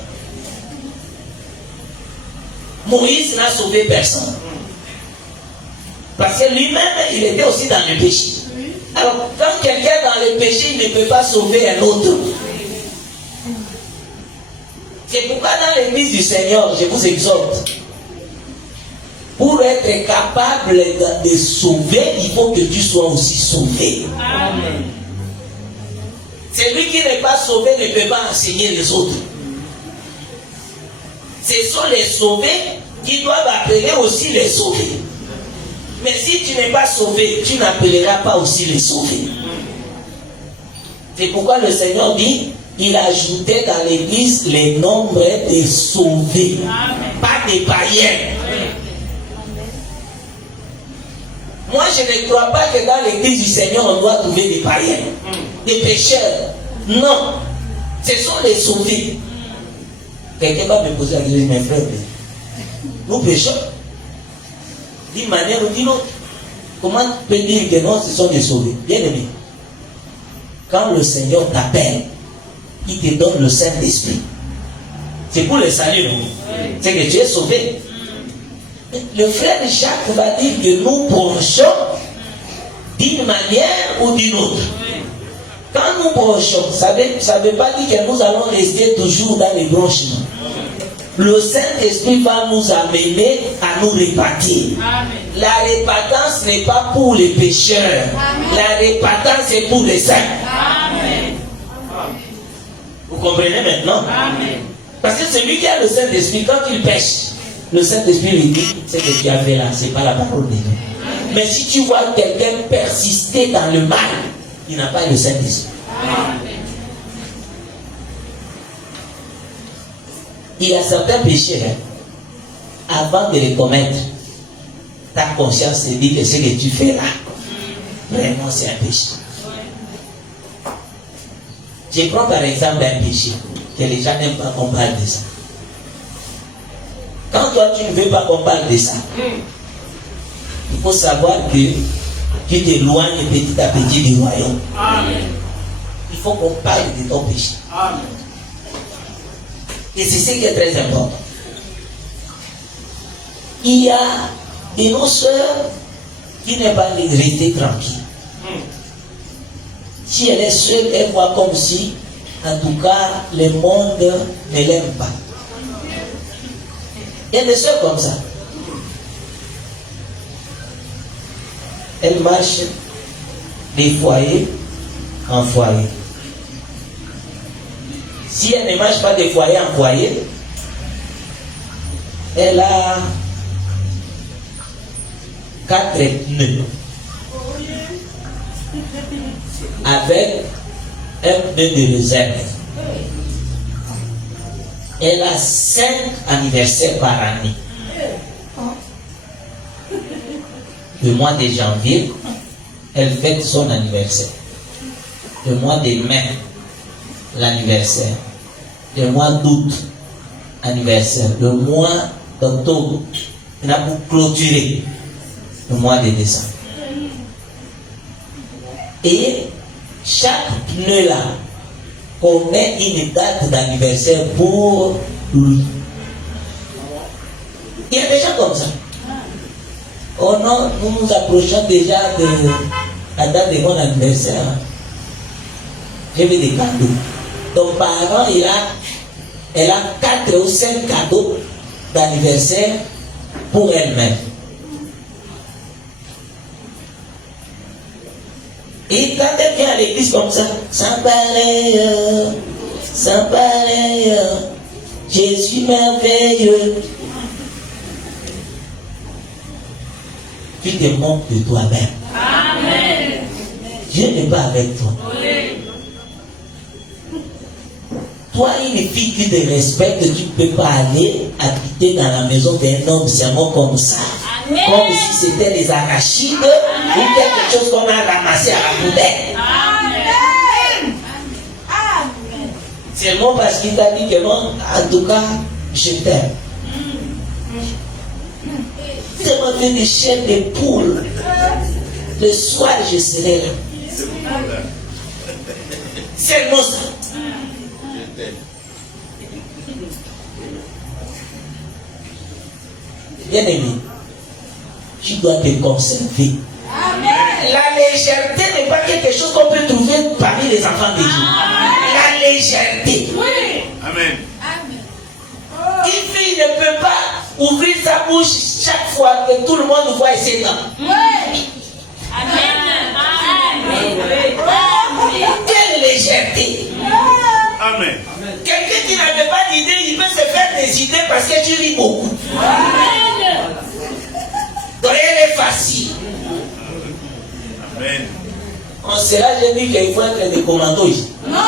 Moïse n'a sauvé personne. Parce que lui-même, il était aussi dans le péché. Alors, quand quelqu'un est dans le péché, il ne peut pas sauver un autre. C'est pourquoi dans l'église du Seigneur, je vous exhorte, pour être capable de sauver, il faut que tu sois aussi sauvé. Amen. Celui qui n'est pas sauvé ne peut pas enseigner les autres. Ce sont les sauvés qui doivent appeler aussi les sauvés. Mais si tu n'es pas sauvé, tu n'appelleras pas aussi les sauvés. C'est pourquoi le Seigneur dit, il ajoutait dans l'église les nombres des sauvés, pas des païens. Moi, je ne crois pas que dans l'église du Seigneur, on doit trouver des païens, des pécheurs. Non, ce sont les sauvés. Quelqu'un va me poser la question, mes frères, nous péchons d'une manière ou d'une autre. Comment tu peux dire que non, ce sont des sauvés? Bien aimé, quand le Seigneur t'appelle, il te donne le Saint-Esprit. C'est pour le salut, non? C'est que tu es sauvé. Le frère Jacques va dire que nous bronchons d'une manière ou d'une autre. Quand nous bronchons, ça ne veut pas dire que nous allons rester toujours dans les branchements. Le Saint-Esprit va nous amener à nous répartir. La répatance n'est pas pour les pécheurs. Amen. La répatance est pour les saints. Amen. Vous comprenez maintenant? Amen. Parce que celui qui a le Saint-Esprit, quand il pêche, le Saint-Esprit lui dit, c'est ce que tu as fait là, c'est pas la parole de Dieu. Mais si tu vois quelqu'un persister dans le mal, il n'a pas le Saint-Esprit. Il y a certains péchés, avant de les commettre, ta conscience te dit que ce que tu fais là, vraiment c'est un péché. Je prends par exemple un péché que les gens n'aiment pas qu'on parle de ça. Quand toi tu ne veux pas qu'on parle de ça, il faut savoir que tu t'éloignes petit à petit du royaume. Amen. Il faut qu'on parle de ton péché. Amen. Et c'est ce qui est très important. Il y a des nos sœurs qui n'est pas restée tranquille. Si elle est seule, elle voit comme si, en tout cas, le monde ne l'aime pas. Il y a des sœurs comme ça. Elle marche des foyers en foyer. Si elle ne marche pas de foyer en foyer, elle a 4 pneus avec un pneu de réserve. Elle a 5 anniversaires par année. Le mois de janvier, elle fête son anniversaire. Le mois de mai, l'anniversaire. Le mois d'août, anniversaire. Le mois d'octobre, il a pour clôturer le mois de décembre. Et chaque pneu là connaît une date d'anniversaire pour lui. Il y a des gens comme ça. Oh non, nous nous approchons déjà de la date de mon anniversaire. Je veux des cadeaux. Donc par an, elle a 4 ou 5 cadeaux d'anniversaire pour elle-même. Et quand elle vient à l'église comme ça, sans pareil, Jésus merveilleux. Tu te montres de toi-même. Amen. Dieu n'est pas avec toi. Oui. Toi, une fille qui te respecte, tu ne peux pas aller habiter dans la maison d'un homme seulement comme ça. Amen. Comme si c'était des arachides ou quelque chose qu'on a ramassé à la poubelle. Amen. Amen. Seulement parce qu'il t'a dit que non, en tout cas, je t'aime. Tu m'as fait des chaînes de poules. Le soir, je serai là. Seulement ça. Bien aimé, tu dois te conserver. Amen. La légèreté n'est pas quelque chose qu'on peut trouver parmi les enfants de Dieu. La légèreté. Oui. Amen. Une fille ne peut pas ouvrir sa bouche chaque fois que tout le monde voit ses dents. Oui. Amen. Quelle légèreté. Amen. Quelqu'un qui n'avait pas d'idée, il peut se faire des idées parce que tu lis beaucoup. Amen. Donc elle est facile. Amen. On sera jamais qu'il faut être des commandos ici. Non.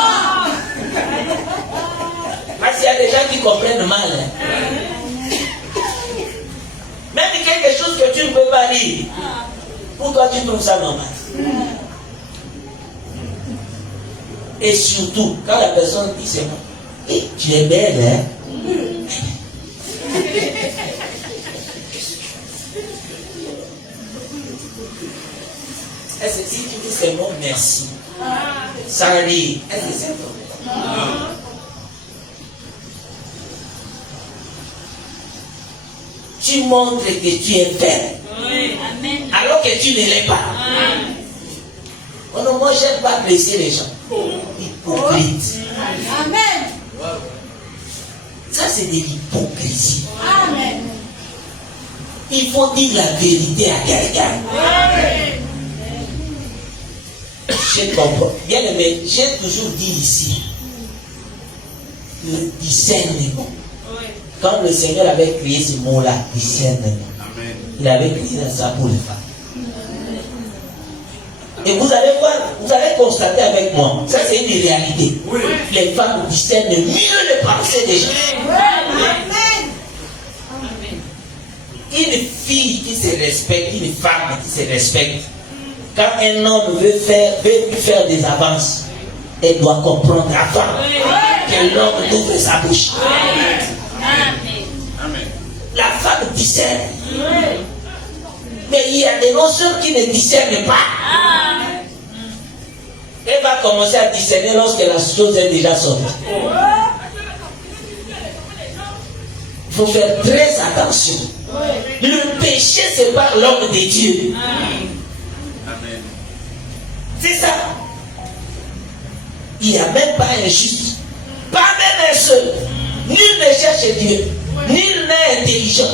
Parce qu'il y a des gens qui comprennent mal. Même quelque chose que tu ne peux pas lire. Pour toi, tu trouves ça normal. Et surtout, quand la personne dit c'est moi, et tu es belle, hein? Est-ce que si tu dis c'est moi, merci, ça veut dire, est-ce que c'est toi? Tu montres que tu es belle. Oui. Alors que tu ne l'es pas. Oh non, moi j'aime pas blesser les gens. Hypocrite. Amen. Ça c'est de l'hypocrisie. Amen. Il faut dire la vérité à quelqu'un. Amen. Je comprends. Bien aimé, j'ai toujours dit ici le discernement. Quand le Seigneur avait créé ce mot-là, discernement, il avait créé ça pour les femmes. Et vous allez voir, vous allez constater avec moi, ça c'est une réalité. Oui. Les femmes discernent mieux les pensées des gens. Amen. Une fille qui se respecte, une femme qui se respecte, quand un homme veut lui faire des avances, elle doit comprendre avant que l'homme ouvre sa bouche. Amen. La femme discerne. Mais il y a des notions qui ne discernent pas. Elle va commencer à discerner lorsque la chose est déjà sortie. Il faut faire très attention. Le péché sépare l'homme de Dieu. C'est ça. Il n'y a même pas un juste. Pas même un seul. Nul ne cherche Dieu. Nul n'est intelligent.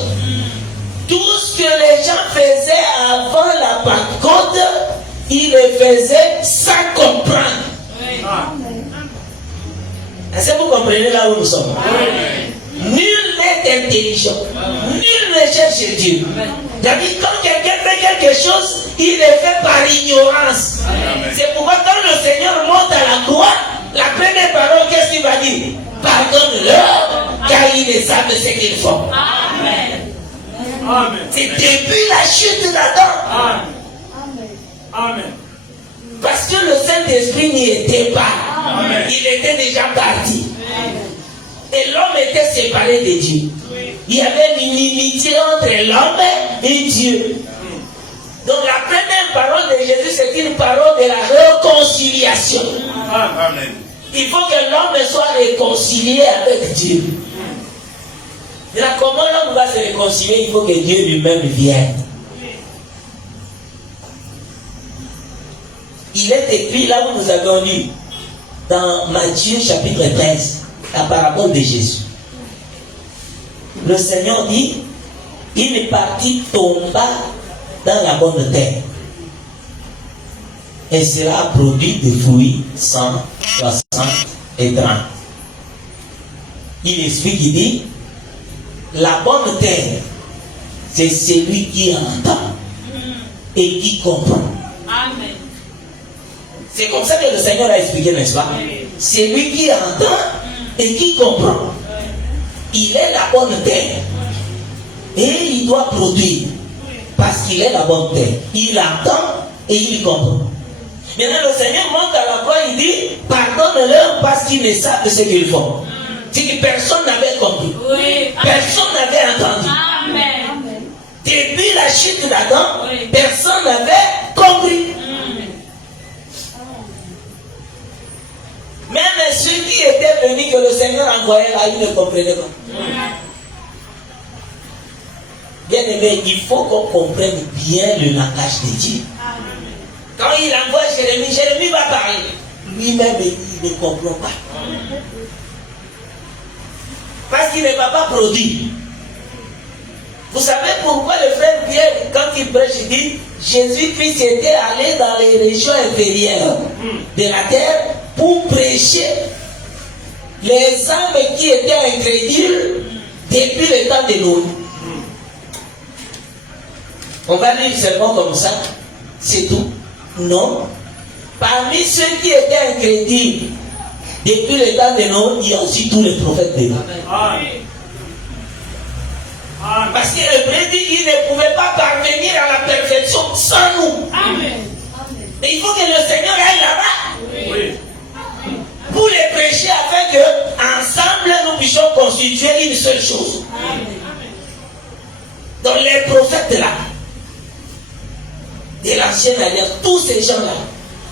Tout ce que les gens faisaient avant la Pentecôte, ils le faisaient sans comprendre. Est-ce que vous comprenez là où nous sommes? Nul n'est intelligent. Nul ne cherche Dieu. C'est-à-dire, quand quelqu'un fait quelque chose, il le fait par ignorance. C'est pourquoi quand le Seigneur monte à la croix, la première parole, qu'est-ce qu'il va dire? Pardonne-leur, car ils ne savent ce qu'ils font. Amen. C'est depuis la chute d'Adam. Amen. Parce que le Saint-Esprit n'y était pas. Amen. Il était déjà parti. Et l'homme était séparé de Dieu. Il y avait une inimitié entre l'homme et Dieu. Donc la première parole de Jésus, c'est une parole de la réconciliation. Amen. Il faut que l'homme soit réconcilié avec Dieu. Et là, comment l'homme va se réconcilier? Il faut que Dieu lui-même vienne. Il est écrit là où nous avons lu, dans Matthieu chapitre 13, la parabole de Jésus. Le Seigneur dit, une partie tomba dans la bonne terre. Et cela produit des fruits 100, 60 et 30. Il explique, il dit, la bonne terre, c'est celui qui entend et qui comprend. Amen. C'est comme ça que le Seigneur a expliqué, n'est-ce pas? C'est lui qui entend et qui comprend. Il est la bonne terre. Et il doit produire. Parce qu'il est la bonne terre. Il entend et il comprend. Maintenant, le Seigneur monte à la croix, il dit, pardonne-leur parce qu'ils ne savent ce qu'ils font. C'est que personne n'avait compris. Personne n'avait entendu. Amen. Depuis la chute d'Adam, Oui. personne n'avait compris. Même ceux qui étaient venus que le Seigneur envoyait là, ils ne comprenaient pas. Bien aimé, il faut qu'on comprenne bien le langage de Dieu. Quand il envoie Jérémie, Jérémie va parler. Lui-même, il ne comprend pas. Parce qu'il ne va pas produire. Vous savez pourquoi le frère Pierre, quand il prêche, il dit Jésus-Christ était allé dans les régions inférieures de la terre pour prêcher les âmes qui étaient incrédules depuis le temps de Noé. On va lire seulement comme ça, c'est tout. Non. Parmi ceux qui étaient incrédules depuis le temps de Noé, il y a aussi tous les prophètes de Dieu. Parce que le Hébreu dit qu'il ne pouvait pas parvenir à la perfection sans nous. Amen. Mais il faut que le Seigneur aille là-bas. Oui. Pour les prêcher afin que ensemble nous puissions constituer une seule chose. Donc les prophètes là, de l'ancienne alliance, tous ces gens-là,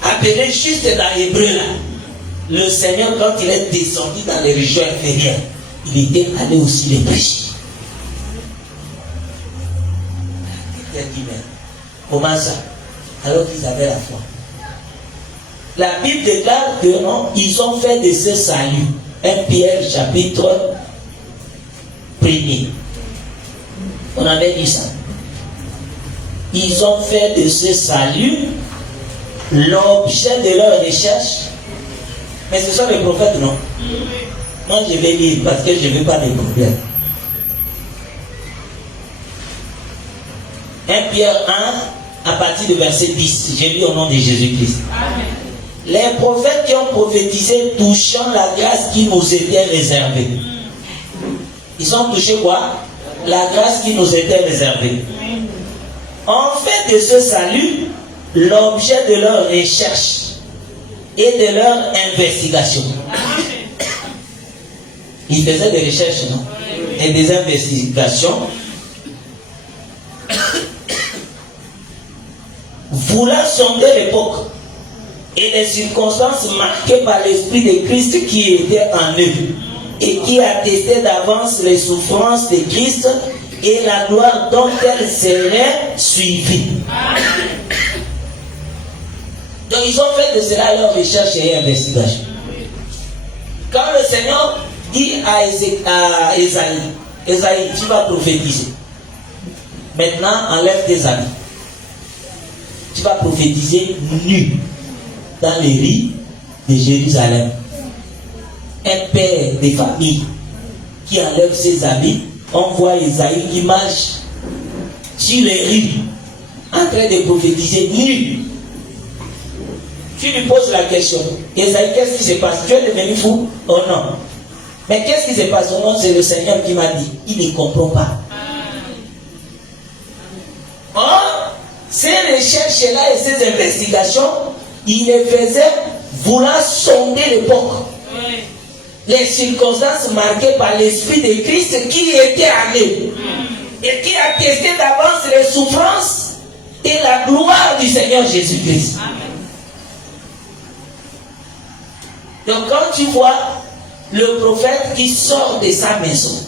appelés juste dans l'hébreu là, le Seigneur, quand il est descendu dans les régions inférieures, il était allé aussi les prêcher. Quelqu'un dit, mais comment ça? Alors qu'ils avaient la foi. La Bible déclare que non, ils ont fait de ce salut. 1 Pierre chapitre 1er. On avait dit ça. Ils ont fait de ce salut l'objet de leur recherche. Mais ce sont les prophètes, non? Moi, je vais lire parce que je ne veux pas de problème. 1 Pierre 1, à partir du verset 10. J'ai lu au nom de Jésus-Christ. Les prophètes qui ont prophétisé touchant la grâce qui nous était réservée. Ils ont touché quoi? La grâce qui nous était réservée. En fait de ce salut l'objet de leur recherche et de leur investigation. Ils faisaient des recherches, non? Et des investigations. Voulant sonder l'époque et les circonstances marquées par l'Esprit de Christ qui était en eux et qui attestait d'avance les souffrances de Christ et la gloire dont elle serait suivie. Donc ils ont fait de cela leur recherche et investigation. Quand le Seigneur dit à Esaïe, Esaïe, tu vas prophétiser. Maintenant, enlève tes habits. Tu vas prophétiser nu dans les rues de Jérusalem. Un père de famille qui enlève ses habits, on voit Esaïe qui marche sur les rues en train de prophétiser nu. Tu lui poses la question, Esaïe, qu'est-ce qui se passe? Tu es devenu fou? Oh non. Mais qu'est-ce qui se passe? Oh non, c'est le Seigneur qui m'a dit. Il ne comprend pas. Or, ces recherches-là et ces investigations, il les faisait voulant sonder l'époque. Les circonstances marquées par l'Esprit de Christ qui était en eux et qui attestait d'avance les souffrances et la gloire du Seigneur Jésus-Christ. Donc quand tu vois le prophète qui sort de sa maison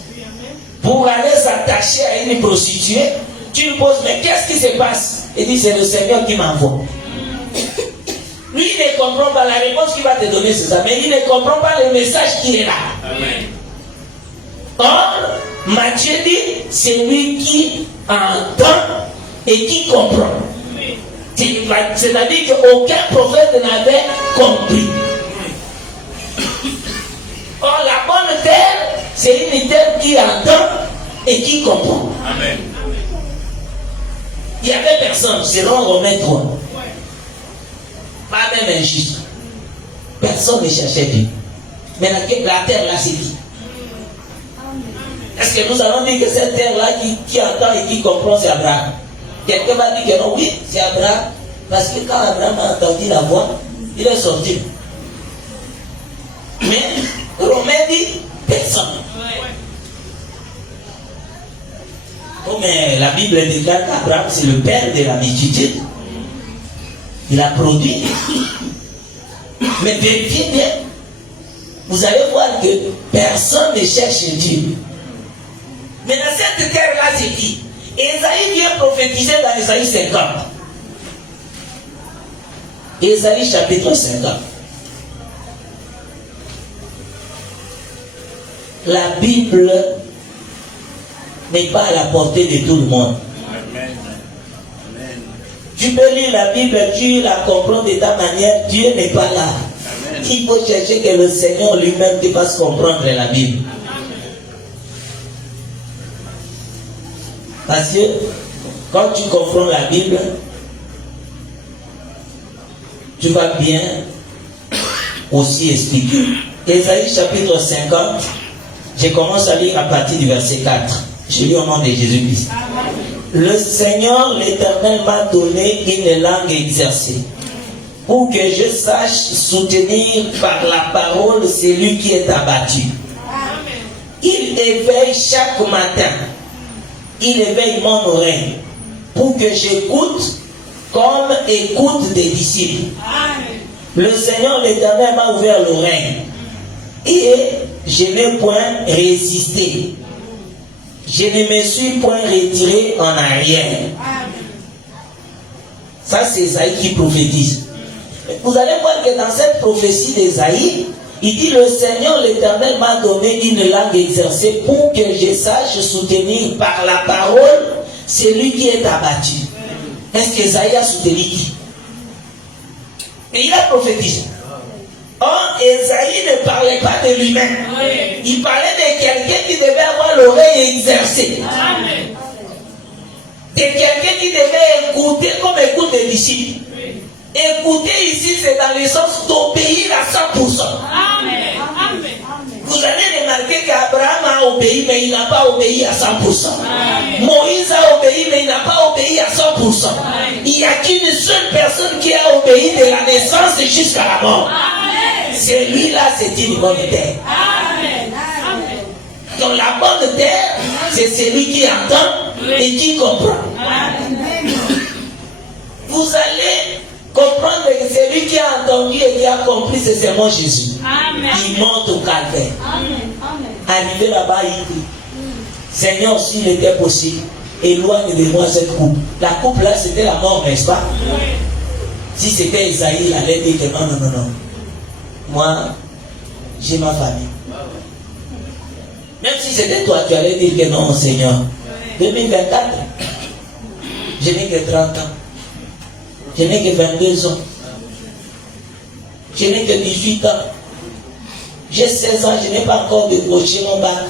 pour aller s'attacher à une prostituée, tu lui poses, mais qu'est-ce qui se passe? Il dit, c'est le Seigneur qui m'envoie. Lui, il ne comprend pas la réponse qu'il va te donner, c'est ça, mais il ne comprend pas le message qui est là. Amen. Or, Matthieu dit, c'est lui qui entend et qui comprend. C'est-à-dire qu'aucun prophète n'avait compris. Or, la bonne terre, c'est une terre qui entend et qui comprend. Amen. Il n'y avait personne, selon Romains 3. Pas même injuste. Personne ne cherchait Dieu. Mais la terre là, c'est dit. Est-ce que nous allons dire que cette terre-là qui entend et qui comprend, c'est Abraham? Quelqu'un va dire que non, oui, c'est Abraham. Parce que quand Abraham a entendu la voix, il est sorti. Mais Romain dit personne. Oh, mais la Bible déclare qu'Abraham c'est le père de la multitude. Il a produit. Mais vérifiez bien. Vous allez voir que personne ne cherche Dieu. Mais dans cette terre-là, c'est dit. Esaïe vient prophétiser dans Esaïe 50. Esaïe chapitre 50. La Bible n'est pas à la portée de tout le monde. Amen. Amen. Tu peux lire la Bible, tu la comprends de ta manière, Dieu n'est pas là. Amen. Il faut chercher que le Seigneur lui-même te fasse comprendre la Bible. Parce que quand tu comprends la Bible, tu vas bien aussi expliquer. Ésaïe chapitre 50, je commence à lire à partir du verset 4. Je lis au nom de Jésus-Christ. Le Seigneur l'Éternel m'a donné une langue exercée, pour que je sache soutenir par la parole celui qui est abattu. Il éveille chaque matin. Il éveille mon oreille pour que j'écoute comme écoute des disciples. Amen. Le Seigneur l'Éternel m'a ouvert l'oreille et je n'ai point résisté. Je ne me suis point retiré en arrière. Amen. Ça c'est Esaïe qui prophétise. Vous allez voir que dans cette prophétie d'Esaïe, il dit, le Seigneur l'Éternel m'a donné une langue exercée pour que je sache soutenir par la parole celui qui est abattu. Est-ce qu'Esaïe a soutenu qui? Mais il a prophétisé. Or, Esaïe ne parlait pas de lui-même. Il parlait de quelqu'un qui devait avoir l'oreille exercée. De quelqu'un qui devait écouter comme écoute des disciples. Écouter ici, c'est dans le sens d'obéir à 100%. Amen. Amen. Vous allez remarquer qu'Abraham a obéi, mais il n'a pas obéi à 100%. Amen. Moïse a obéi, mais il n'a pas obéi à 100%. Amen. Il n'y a qu'une seule personne qui a obéi de la naissance jusqu'à la mort. Celui-là, c'est une bonne terre. Amen. Amen. Donc la bonne terre, c'est celui qui entend et qui comprend. Amen. Vous allez comprendre que celui qui a entendu et qui a compris, c'est seulement Jésus. Amen. Il monte au calvaire. Arrivé là-bas, il dit, Seigneur, s'il était possible, éloigne de moi cette coupe. La coupe là, c'était la mort, n'est-ce pas? Si c'était Isaïe, il allait dire que non. Moi, j'ai ma famille. Même si c'était toi, tu allais dire que non, Seigneur. 2024, je n'ai que 30 ans. Je n'ai que 22 ans. Je n'ai que 18 ans. J'ai 16 ans, je n'ai pas encore décroché mon bac.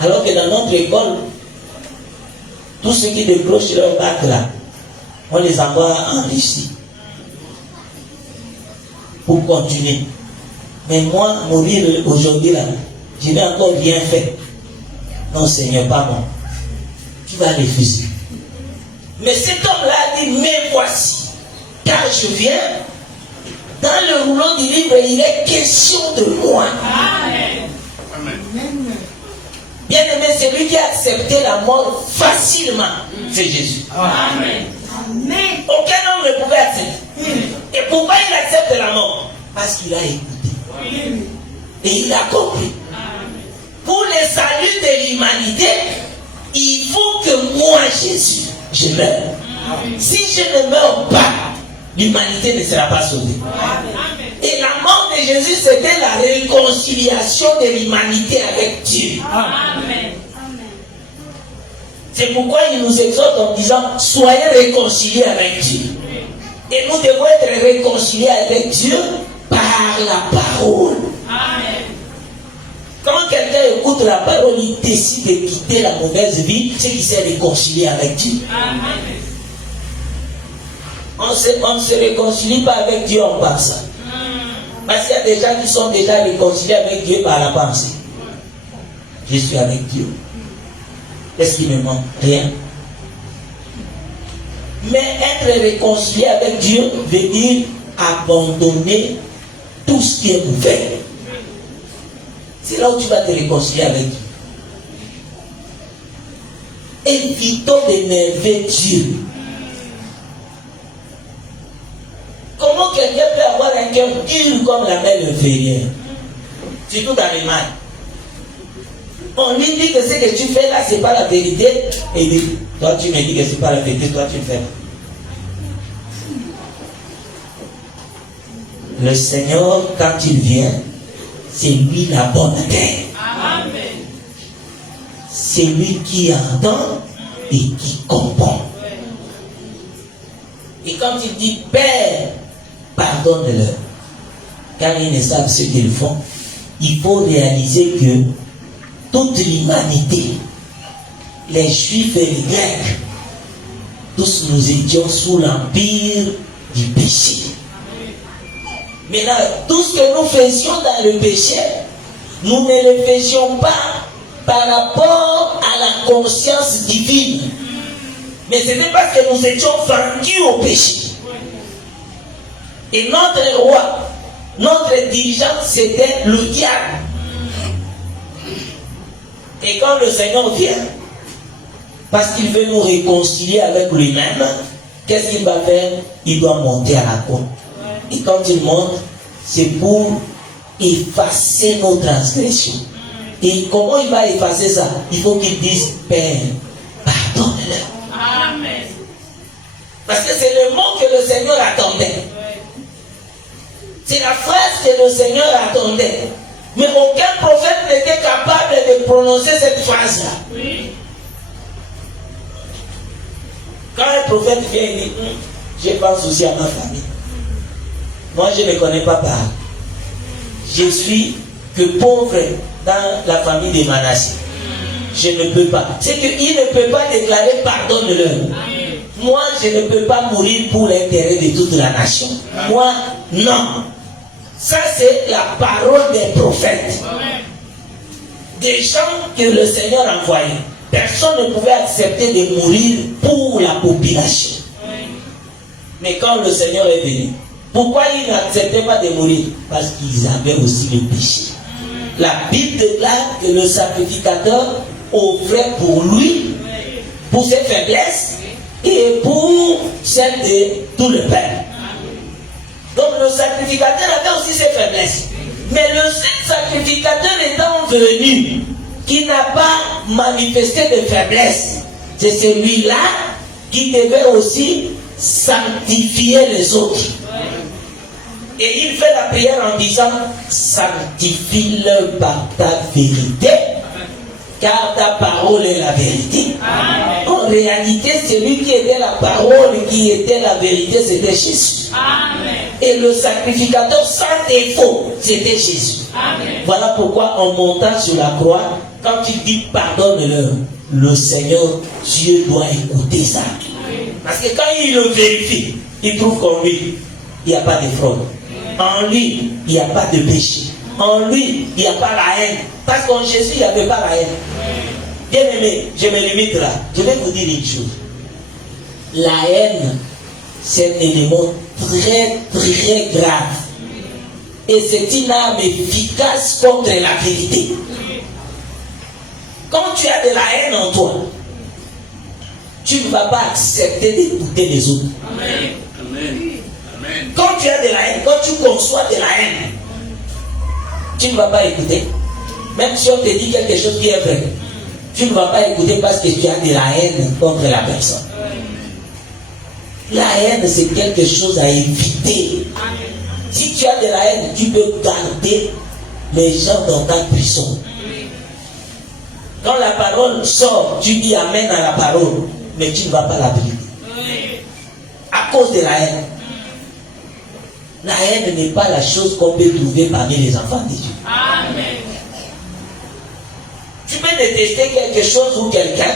Alors que dans notre école, tous ceux qui décrochent leur bac là, on les envoie en Russie pour continuer. Mais moi, mourir aujourd'hui là, je n'ai encore rien fait. Non, Seigneur, pas moi. Tu vas refuser. Mais cet homme-là a dit, mais voici, car je viens. Dans le rouleau du livre, il est question de moi. Amen. Amen. Bien aimé, c'est lui qui a accepté la mort facilement. C'est Jésus. Amen. Amen. Aucun homme ne pouvait accepter. Et pourquoi il accepte la mort? Parce qu'il a écouté. Et il a compris. Pour le salut de l'humanité, il faut que moi, Jésus, je meure. Si je ne meurs pas, l'humanité ne sera pas sauvée. Et la mort de Jésus, c'était la réconciliation de l'humanité avec Dieu. Amen. C'est pourquoi il nous exhorte en disant, soyez réconciliés avec Dieu. Et nous devons être réconciliés avec Dieu par la parole. Amen. Quand quelqu'un écoute la parole, il décide de quitter la mauvaise vie, c'est qu'il s'est réconcilié avec Dieu. Amen. On ne se réconcilie pas avec Dieu en pensant. Parce qu'il y a des gens qui sont déjà réconciliés avec Dieu par la pensée. Je suis avec Dieu. Qu'est-ce qui me manque? Rien. Mais être réconcilié avec Dieu veut dire abandonner tout ce qui est mauvais. C'est là où tu vas te réconcilier avec Dieu. Évitons d'énerver Dieu. Comment quelqu'un peut avoir un cœur dur comme la mer inférieure? Surtout dans les mains. On lui dit que ce que tu fais là, c'est pas la vérité. Et il dit, toi tu me dis que c'est pas la vérité, toi tu le fais. Le Seigneur, quand il vient, c'est lui la bonne terre. Amen. C'est lui qui entend et qui comprend. Et quand il dit, Père, pardonne-leur, car ils ne savent ce qu'ils font, il faut réaliser que toute l'humanité, les Juifs et les Grecs, tous nous étions sous l'empire du péché. Maintenant, tout ce que nous faisions dans le péché, nous ne le faisions pas par rapport à la conscience divine. Mais c'était parce que nous étions vendus au péché. Et notre roi, notre dirigeant, c'était le diable. Et quand le Seigneur vient, parce qu'il veut nous réconcilier avec lui-même, qu'est-ce qu'il va faire? Il doit monter à la côte. Et quand il monte, c'est pour effacer nos transgressions. Et comment il va effacer ça? Il faut qu'il dise, Père, pardonne-leur. Amen. Parce que c'est le mot que le Seigneur attendait. C'est la phrase que le Seigneur attendait. Mais aucun prophète n'était capable de prononcer cette phrase-là. Oui. Quand un prophète vient et dit, je pense aussi à ma famille. Moi, je ne connais pas par. Je suis que pauvre dans la famille de Manassé. Je ne peux pas. C'est qu'il ne peut pas déclarer pardonne-leur. Moi, je ne peux pas mourir pour l'intérêt de toute la nation. Moi, non. Ça, c'est la parole des prophètes. Des gens que le Seigneur envoyait. Personne ne pouvait accepter de mourir pour la population. Mais quand le Seigneur est venu, pourquoi ils n'acceptaient pas de mourir? Parce qu'ils avaient aussi le péché. La Bible déclare que le sacrificateur offrait pour lui, pour ses faiblesses et pour celles de tout le peuple. Donc le sacrificateur avait aussi ses faiblesses. Mais le seul sacrificateur étant venu, qui n'a pas manifesté de faiblesse, c'est celui-là qui devait aussi sanctifier les autres. Et il fait la prière en disant, sanctifie-le par ta vérité, car ta parole est la vérité. Amen. En réalité, celui qui était la parole, qui était la vérité, c'était Jésus. Amen. Et le sacrificateur sans défaut, c'était Jésus. Amen. Voilà pourquoi en montant sur la croix, quand tu dis pardonne-leur, le Seigneur Dieu doit écouter ça. Parce que quand il le vérifie, il trouve qu'en lui, il n'y a pas de fraude. En lui, il n'y a pas de péché. En lui, il n'y a pas la haine. Parce qu'en Jésus, il n'y avait pas la haine. Bien aimé, je me limite là. Je vais vous dire une chose. La haine, c'est un élément très, très grave. Et c'est une arme efficace contre la vérité. Quand tu as de la haine en toi, tu ne vas pas accepter d'écouter les autres. Amen. Amen. Quand tu as de la haine, quand tu conçois de la haine, tu ne vas pas écouter. Même si on te dit quelque chose qui est vrai, tu ne vas pas écouter parce que tu as de la haine contre la personne. La haine, c'est quelque chose à éviter. Si tu as de la haine, tu peux garder les gens dans ta prison. Quand la parole sort, tu dis amen à la parole, mais tu ne vas pas l'appliquer. À cause de la haine. La haine n'est pas la chose qu'on peut trouver parmi les enfants de Dieu. Amen. Tu peux détester quelque chose ou quelqu'un,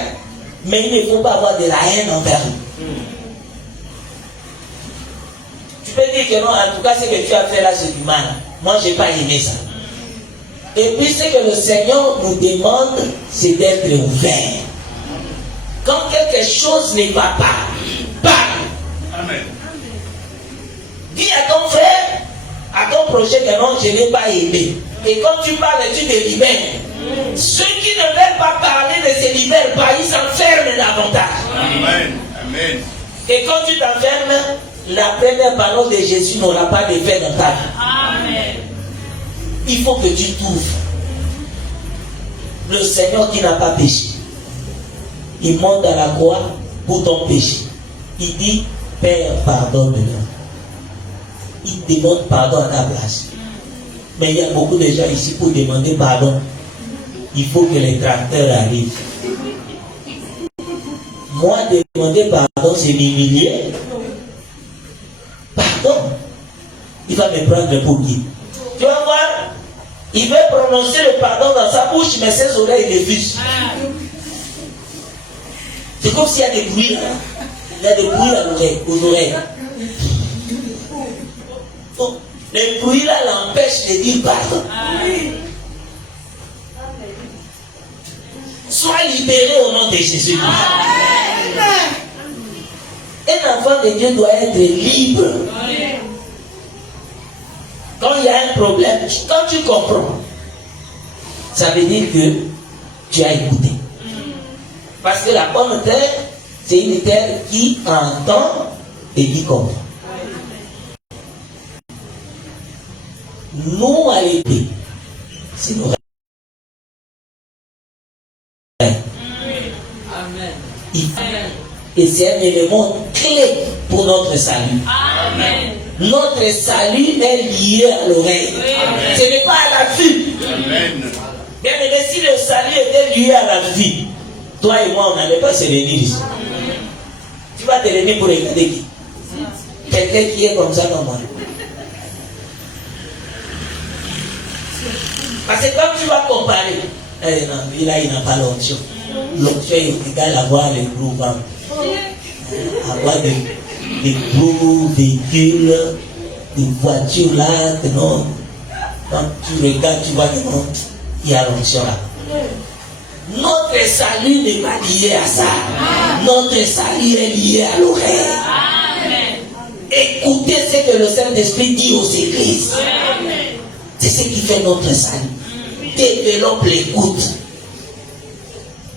mais il ne faut pas avoir de la haine envers lui. Tu peux dire que non, en tout cas, ce que tu as fait là, c'est du mal. Moi, je n'ai pas aimé ça. Et puis, ce que le Seigneur nous demande, c'est d'être ouvert. Quand quelque chose ne va pas, parle. Amen. Dis à ton frère, à ton projet que non, je n'ai pas aimé. Et quand tu parles, tu te libères. Ceux qui ne veulent pas parler ne se libèrent pas, ils s'enferment davantage. Amen. Amen. Et quand tu t'enfermes, la première parole de Jésus n'aura pas d'effet dans ta vie. Amen. Il faut que tu t'ouvres. Le Seigneur qui n'a pas péché, il monte à la croix pour ton péché. Il dit, Père, pardonne-le. Il demande pardon à ta place. Mais il y a beaucoup de gens ici pour demander pardon. Il faut que les tracteurs arrivent. Moi, demander pardon, c'est m'humilier. Pardon. Il va me prendre pour qui? Tu vas voir, il veut prononcer le pardon dans sa bouche, mais ses oreilles refusent. C'est comme s'il y a des bruits là. Il y a des bruits aux oreilles. Donc, les bruits là l'empêchent de dire pardon. Sois libéré au nom de Jésus. Un enfant de Dieu doit être libre. Quand il y a un problème, quand tu comprends, ça veut dire que tu as écouté. Parce que la bonne terre, c'est une terre qui entend et qui comprend. Nous, à l'épée, c'est nos rêves. Et c'est un élément clé pour notre salut. Amen. Notre salut est lié à l'oreille. Ce n'est pas à la vue. Bien, mais si le salut était lié à la vue, toi et moi, on n'allait pas se réunir ici. Tu vas te réunir pour regarder qui? Quelqu'un qui est comme ça comme moi. Parce que quand tu vas comparer, non, là il n'a pas l'onction. L'onction est égale à avoir les gros vents. Avoir des gros véhicules, des voitures là, que non. Quand tu regardes, tu vois que non, il y a l'onction là. Notre salut n'est pas lié à ça. Notre salut est lié à l'oreille. Écoutez ce que le Saint-Esprit dit aux églises. C'est ce qui fait notre salut. Développe l'écoute.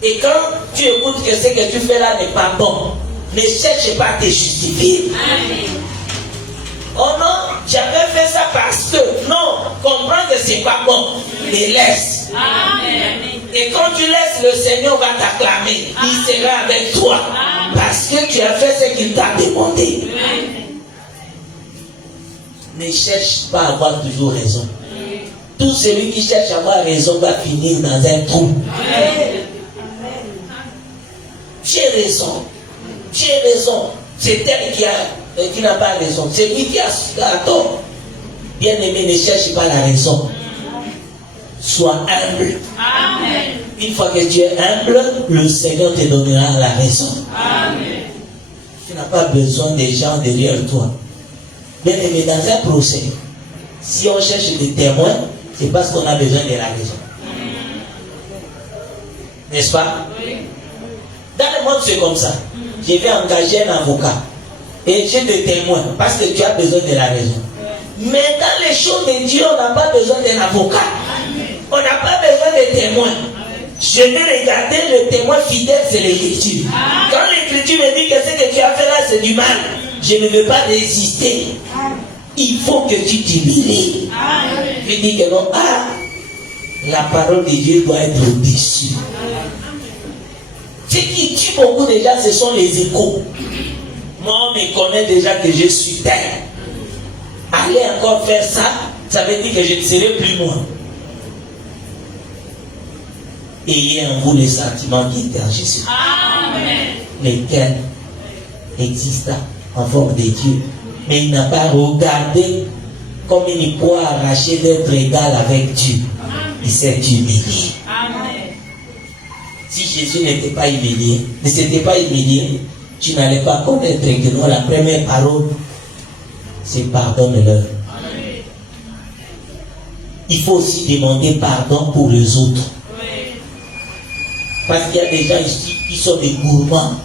Et quand tu écoutes que ce que tu fais là n'est pas bon, ne cherche pas à te justifier. Oh non, J'avais fait ça parce que, non, comprends que c'est pas bon. Et laisse. Amen. Et quand tu laisses, le Seigneur va t'acclamer. Il sera avec toi. Parce que tu as fait ce qu'il t'a demandé. Ne cherche pas à avoir toujours raison. Tout celui qui cherche à avoir raison va finir dans un trou. J'ai raison. J'ai raison. C'est elle qui n'a pas raison. C'est lui qui a tort. Bien aimé, ne cherche pas la raison. Sois humble. Amen. Une fois que tu es humble, le Seigneur te donnera la raison. Amen. Tu n'as pas besoin des gens derrière toi. Bien aimé, dans un procès, si on cherche des témoins, c'est parce qu'on a besoin de la raison. N'est-ce pas? Oui. Dans le monde, c'est comme ça. Je vais engager un avocat. Et j'ai des témoins parce que tu as besoin de la raison. Mais dans les choses de Dieu, on n'a pas besoin d'un avocat. On n'a pas besoin de témoins. Je vais regarder le témoin fidèle, c'est l'Écriture. Quand l'Écriture me dit que ce que tu as fait là, c'est du mal, je ne veux pas résister. Il faut que tu t'humilies. Je dis que non, la parole de Dieu doit être au-dessus. Ce qui tue beaucoup déjà, ce sont les échos. Moi, on me connaît déjà que je suis terre. Aller encore faire ça, ça veut dire que je ne serai plus moi. Ayez en vous les sentiments qui étaient en Jésus. Amen. Lesquels existent en forme de Dieu. Mais il n'a pas regardé comme il peut arracher d'être égal avec Dieu. Il s'est humilié. Amen. Si Jésus n'était pas humilié, ne s'était pas humilié, tu n'allais pas connaître que non, la première parole, c'est pardonne-leur. Il faut aussi demander pardon pour les autres. Parce qu'il y a des gens ici qui sont des gourmands.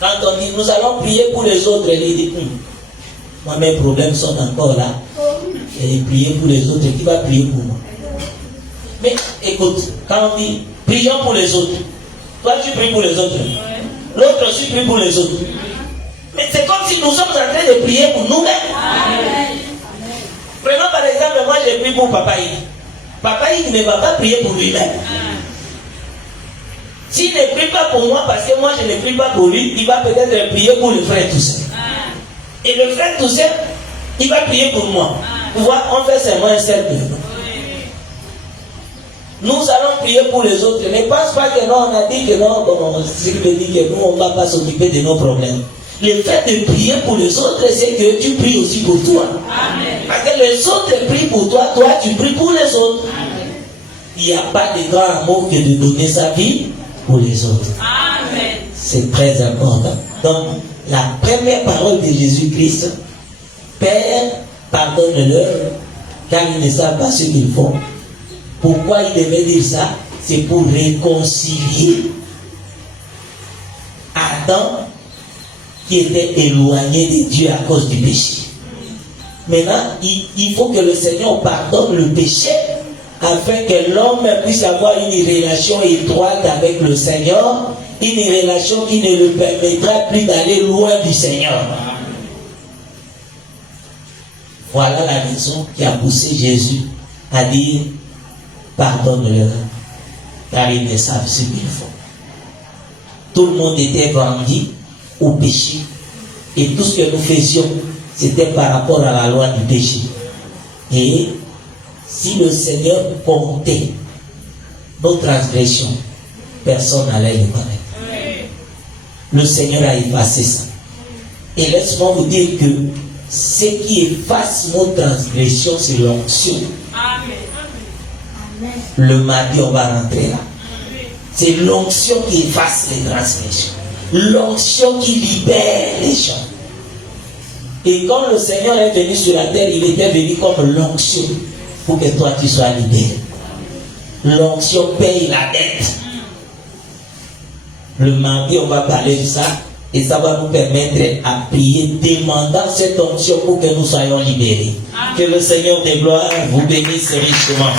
Quand on dit nous allons prier pour les autres, ils disent moi mes problèmes sont encore là. Et prier pour les autres, qui va prier pour moi? Mais écoute, quand on dit prions pour les autres, toi tu pries pour les autres, l'autre aussi prie pour les autres. Mais c'est comme si nous sommes en train de prier pour nous-mêmes. Prenons par exemple, moi j'ai prié pour Papa Yves. Papa Yves ne va pas prier pour lui-même. S'il ne prie pas pour moi, parce que moi je ne prie pas pour lui, il va peut-être prier pour le frère Toussaint. Et le frère Toussaint, il va prier pour moi. Vous voyez, on fait seulement un cercle. Nous allons prier pour les autres. Ne pense pas que non, on a dit que non, ce qui veut dire que nous, on ne va pas s'occuper de nos problèmes. Le fait de prier pour les autres, c'est que tu pries aussi pour toi. Amen. Parce que les autres prient pour toi, toi tu pries pour les autres. Amen. Il n'y a pas de grand amour que de donner sa vie pour les autres. Amen. C'est très important. Donc, la première parole de Jésus-Christ, Père, pardonne-leur, car ils ne savent pas ce qu'ils font. Pourquoi il devait dire ça? C'est pour réconcilier Adam, qui était éloigné de Dieu à cause du péché. Maintenant, il faut que le Seigneur pardonne le péché afin que l'homme puisse avoir une relation étroite avec le Seigneur, une relation qui ne le permettra plus d'aller loin du Seigneur. Voilà la raison qui a poussé Jésus à dire pardonne-leur, car ils ne savent ce qu'ils font. Tout le monde était vendu au péché. Et tout ce que nous faisions, c'était par rapport à la loi du péché. Et si le Seigneur comptait nos transgressions, personne n'allait les connaître. Le Seigneur a effacé ça. Et laisse-moi vous dire que ce qui efface nos transgressions, c'est l'onction. Le mardi, on va rentrer là. C'est l'onction qui efface les transgressions. L'onction qui libère les gens. Et quand le Seigneur est venu sur la terre, il était venu comme l'onction pour que toi tu sois libéré. L'onction paye la dette. Le mardi, on va parler de ça et ça va nous permettre à prier demandant cette onction pour que nous soyons libérés. Que le Seigneur de gloire vous bénisse richement.